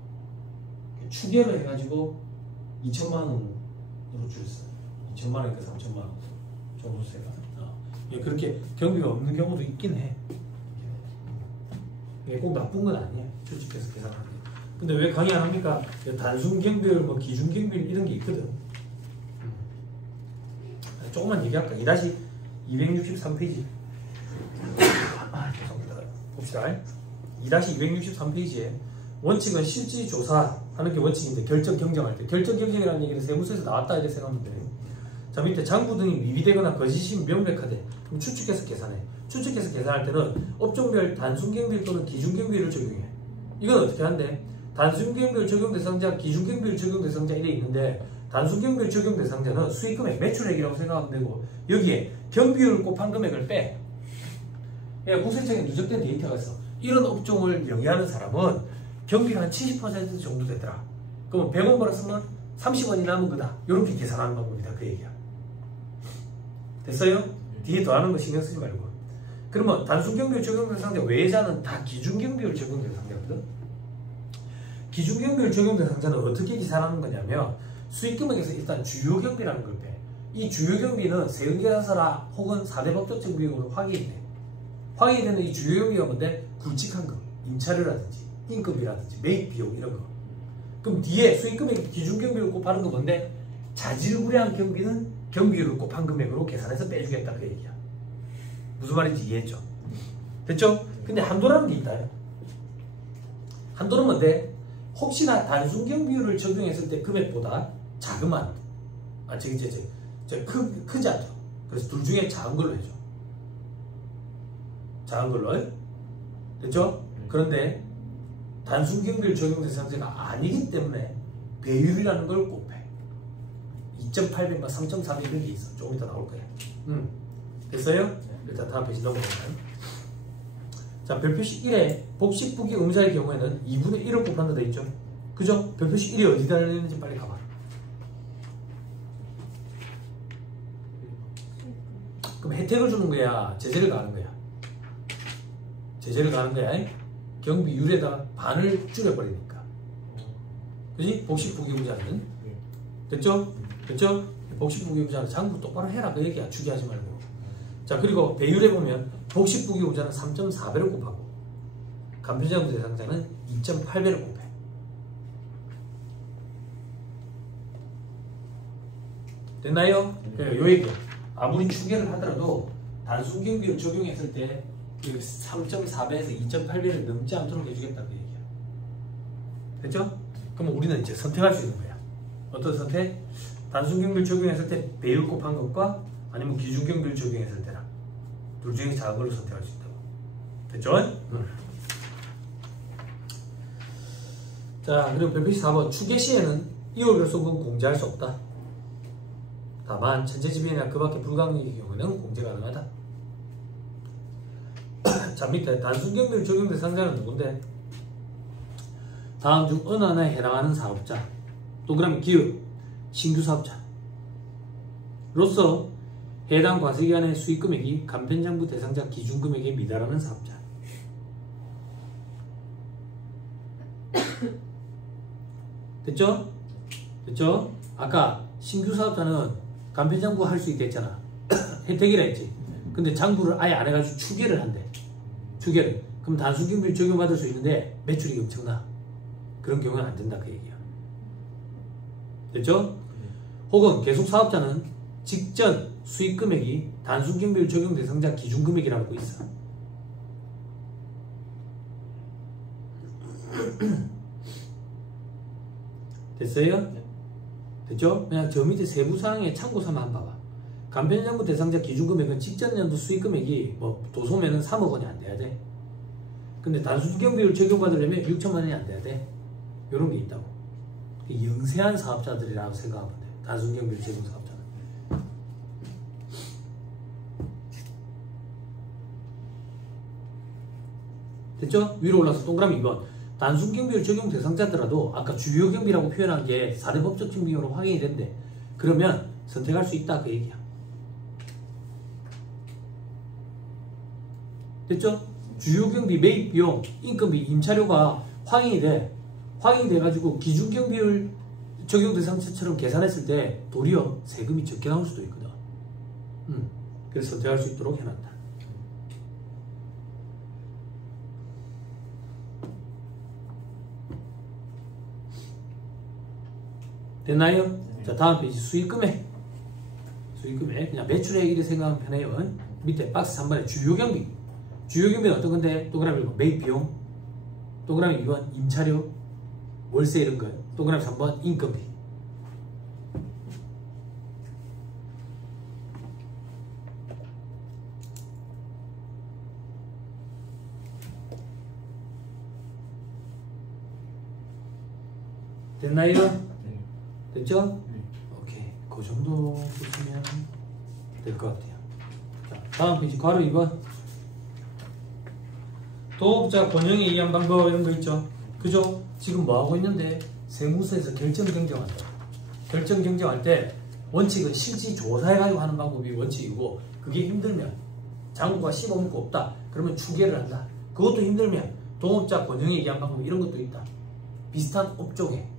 추계를 해가지고 2천만 원으로 줄였어요. 2천만 원이니까 3천만 원 종부세가. 그렇게 경비가 없는 경우도 있긴 해. 이게 꼭 나쁜 건 아니에요. 추측해서 계산하는 게. 근데 왜 강의 안 합니까? 단순 경비율, 뭐 기준 경비율 이런 게 있거든. 조금만 얘기할까? 2-263페이지. 죄송합니다. 봅시다. 2-263페이지에 원칙은 실질 조사하는 게 원칙인데 결정 경정할 때, 결정 경정이라는 얘기는 세무서에서 나왔다 이렇게 생각하면 돼요. 자, 밑에 장부 등이 미비되거나 거짓이 명백하대. 그럼 추측해서 계산해. 추측해서 계산할 때는 업종별 단순 경비율 또는 기준 경비율을 적용해. 이건 어떻게 하는데? 단순경비율 적용 대상자, 기준경비율 적용 대상자 이래 있는데 단순경비율 적용 대상자는 수익금액, 매출액이라고 생각하면 되고 여기에 경비율 곱한 금액을 빼. 공세청에 누적된 데이터가 있어. 이런 업종을 영위하는 사람은 경비가 한 70% 정도 되더라. 그러면 100원 벌었으면 30원이 남은 거다. 이렇게 계산하는 방법이다. 그 얘기야. 됐어요? 뒤에 더하는 거 신경 쓰지 말고. 그러면 단순경비율 적용 대상자 외자는 다 기준경비율 적용 대상자거든. 기준경비율 적용 대상자는 어떻게 계산하는 거냐면 수익금액에서 일단 주요경비라는 걸 빼. 이 주요경비는 세금계산서라 혹은 4대 법적정 비용으로 확인이 돼. 확인이 되는 이 주요경비가 뭔데? 굵직한 거, 임차료라든지 인건비라든지 매입비용 이런 거. 그럼 뒤에 수익금액 기준경비를 곱하는 거 뭔데? 자질구레한 경비는 경비율을 곱한 금액으로 계산해서 빼주겠다 그 얘기야. 무슨 말인지 이해했죠? 됐죠? 근데 한도라는 게 있다. 한도는 뭔데? 혹시나 단순경비율을 적용했을 때 금액보다 자그만, 크지 않죠. 그래서 둘 중에 작은 걸로 해줘. 작은 걸로. 됐죠? 그런데 단순경비율 적용 대상자가 아니기 때문에 배율이라는 걸 곱해. 2.800과 3.400 이런 게 있어. 조금 이따 나올 거야. 됐어요? 일단 다음 페이지 넘어가면. 자, 별표시 1에 복식부기 음자의 경우에는 2분의 1을 곱한다 돼 있죠? 그죠? 별표시 1이 어디다 달려있는지 빨리 가봐. 그럼 혜택을 주는 거야? 제재를 가하는 거야? 제재를 가하는 거야? 경비율에다 반을 줄여버리니까. 그지? 복식부기 음자는. 됐죠? 됐죠? 복식부기 음자는 장부 똑바로 해라 그 얘기야. 주기하지 말고. 자, 그리고 배율에 보면 복식부기 음자는 3.4배를 곱하고 간편장부 대상자는 2.8배를 곱해. 됐나요? 요 얘기. 아무리 추계를 하더라도 단순경비를 적용했을 때 3.4배에서 2.8배를 넘지 않도록 해주겠다 그 얘기야. 됐죠? 그럼 우리는 이제 선택할 수 있는 거야. 어떤 선택? 단순경비를 적용했을 때 배율 곱한 것과 아니면 기준경비를 적용했을 때랑 둘 중에 작은 걸로 선택할 수 있다고. 됐죠? 자, 그리고 별표시 4번. 추계 시에는 이월 결손금 공제할 수 없다. 다만 천재지변이나 그 밖에 불가능의 경우에는 공제 가능하다. 자, 밑에 단순경비율 적용 대상자는 누군데? 다음 중 어느 하나에 해당하는 사업자, 동그라미 기업, 신규 사업자 로서 해당 과세기간의 수익금액이 간편장부 대상자 기준금액에 미달하는 사업자. 됐죠? 됐죠? 아까 신규 사업자는 간편장부 할 수 있겠잖아. 혜택이라 했지. 근데 장부를 아예 안 해가지고 추계를 한대. 추계를. 그럼 단순경비를 적용받을 수 있는데 매출이 엄청나. 그런 경우는 안 된다 그 얘기야. 됐죠? 혹은 계속 사업자는 직전 수익금액이 단순경비율 적용 대상자 기준금액이라고 돼 있어. 됐어요? 됐죠? 그냥 저 밑에 세부사항에 참고사항 한번 봐봐. 간편장부 대상자 기준금액은 직전 연도 수익금액이 뭐 도소매는 3억 원이 안 돼야 돼. 근데 단순경비율 적용받으려면 6천만 원이 안 돼야 돼. 이런 게 있다고. 영세한 사업자들이라고 생각하면 돼. 단순경비율 적용 사업자는. 됐죠? 위로 올라서 동그라미 2번. 단순경비율 적용 대상자더라도 아까 주요경비라고 표현한 게 4대 법적증 비용으로 확인이 된대. 그러면 선택할 수 있다 그 얘기야. 됐죠? 주요경비, 매입비용, 인건비, 임차료가 확인이 돼. 확인이 돼가지고 기준경비율 적용 대상자처럼 계산했을 때 도리어 세금이 적게 나올 수도 있거든. 그래서 선택할 수 있도록 해놨다. 됐나요? 네. 자, 다음 페이지 수익금액. 수익금액 그냥 매출액 이렇게 생각하면 편해요. 밑에 박스 3번에 주요경비. 주요경비는 어떤 건데? 동그라미 1번 매입비용, 동그라미 2번 임차료, 월세 이런 거, 동그라미 3번 인건비. 됐나요? 네. 됐죠? 네. 오케이. 그 정도 보시면 될 것 같아요. 자, 다음 페이지 괄호 2번. 도업자 권형에 의한 방법 이런 거 있죠? 그죠? 지금 뭐 하고 있는데 세무서에서 결정 경정한다. 결정 경정할 때 원칙은 실지 조사해가지고 하는 방법이 원칙이고 그게 힘들면 장부가 씹어먹고 없다. 그러면 추계를 한다. 그것도 힘들면 동업자 권형에 의한 방법 이런 것도 있다. 비슷한 업종에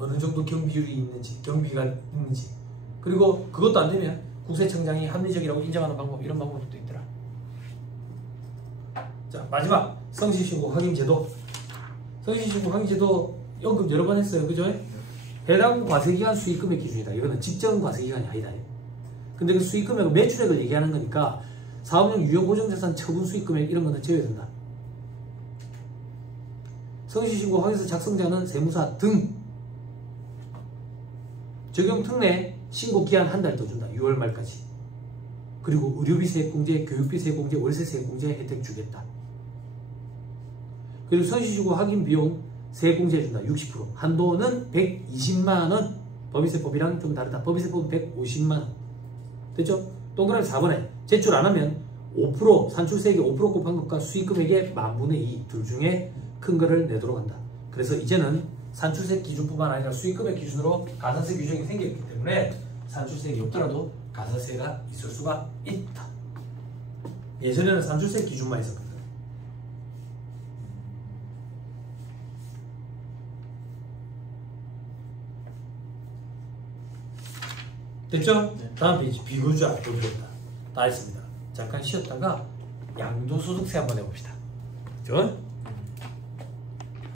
어느 정도 경비율이 있는지 경비가 있는지 그리고 그것도 안 되면 국세청장이 합리적이라고 인정하는 방법 이런 방법도 있더라. 자 마지막 성실신고 확인제도. 성실신고 확인제도 연금 여러 번 했어요. 그죠? 해당 과세기간 수익금액 기준이다. 이거는 직전 과세기간이 아니다. 근데 그 수익금액은 매출액을 얘기하는 거니까 사업용 유형고정자산 처분 수익금액 이런 거는 제외된다. 성실신고 확인서 작성자는 세무사 등 적용 특례 신고 기한 한 달 더 준다. 6월 말까지. 그리고 의료비 세액공제, 교육비 세액공제, 월세 세액공제 혜택 주겠다. 그리고 성실신고 확인 비용 세액공제 해준다. 60%. 한도는 120만원. 법인세법이랑 좀 다르다. 법인세법은 150만원. 됐죠? 동그라미 4번에 제출 안 하면 5% 산출세액의 5% 곱한 것과 수익금액의 10,000분의 2 둘 중에 큰 거를 내도록 한다. 그래서 이제는 산출세 기준뿐만 아니라 수익금액 기준으로 가산세 규정이 생겼기 때문에 산출세액이 없더라도 가산세가 있을 수가 있다. 예전에는 산출세 기준만 있었거든. 됐죠? 네. 다음 페이지 비교주와 도표다. 다 했습니다. 잠깐 쉬었다가 양도소득세 한번 해봅시다. 그죠?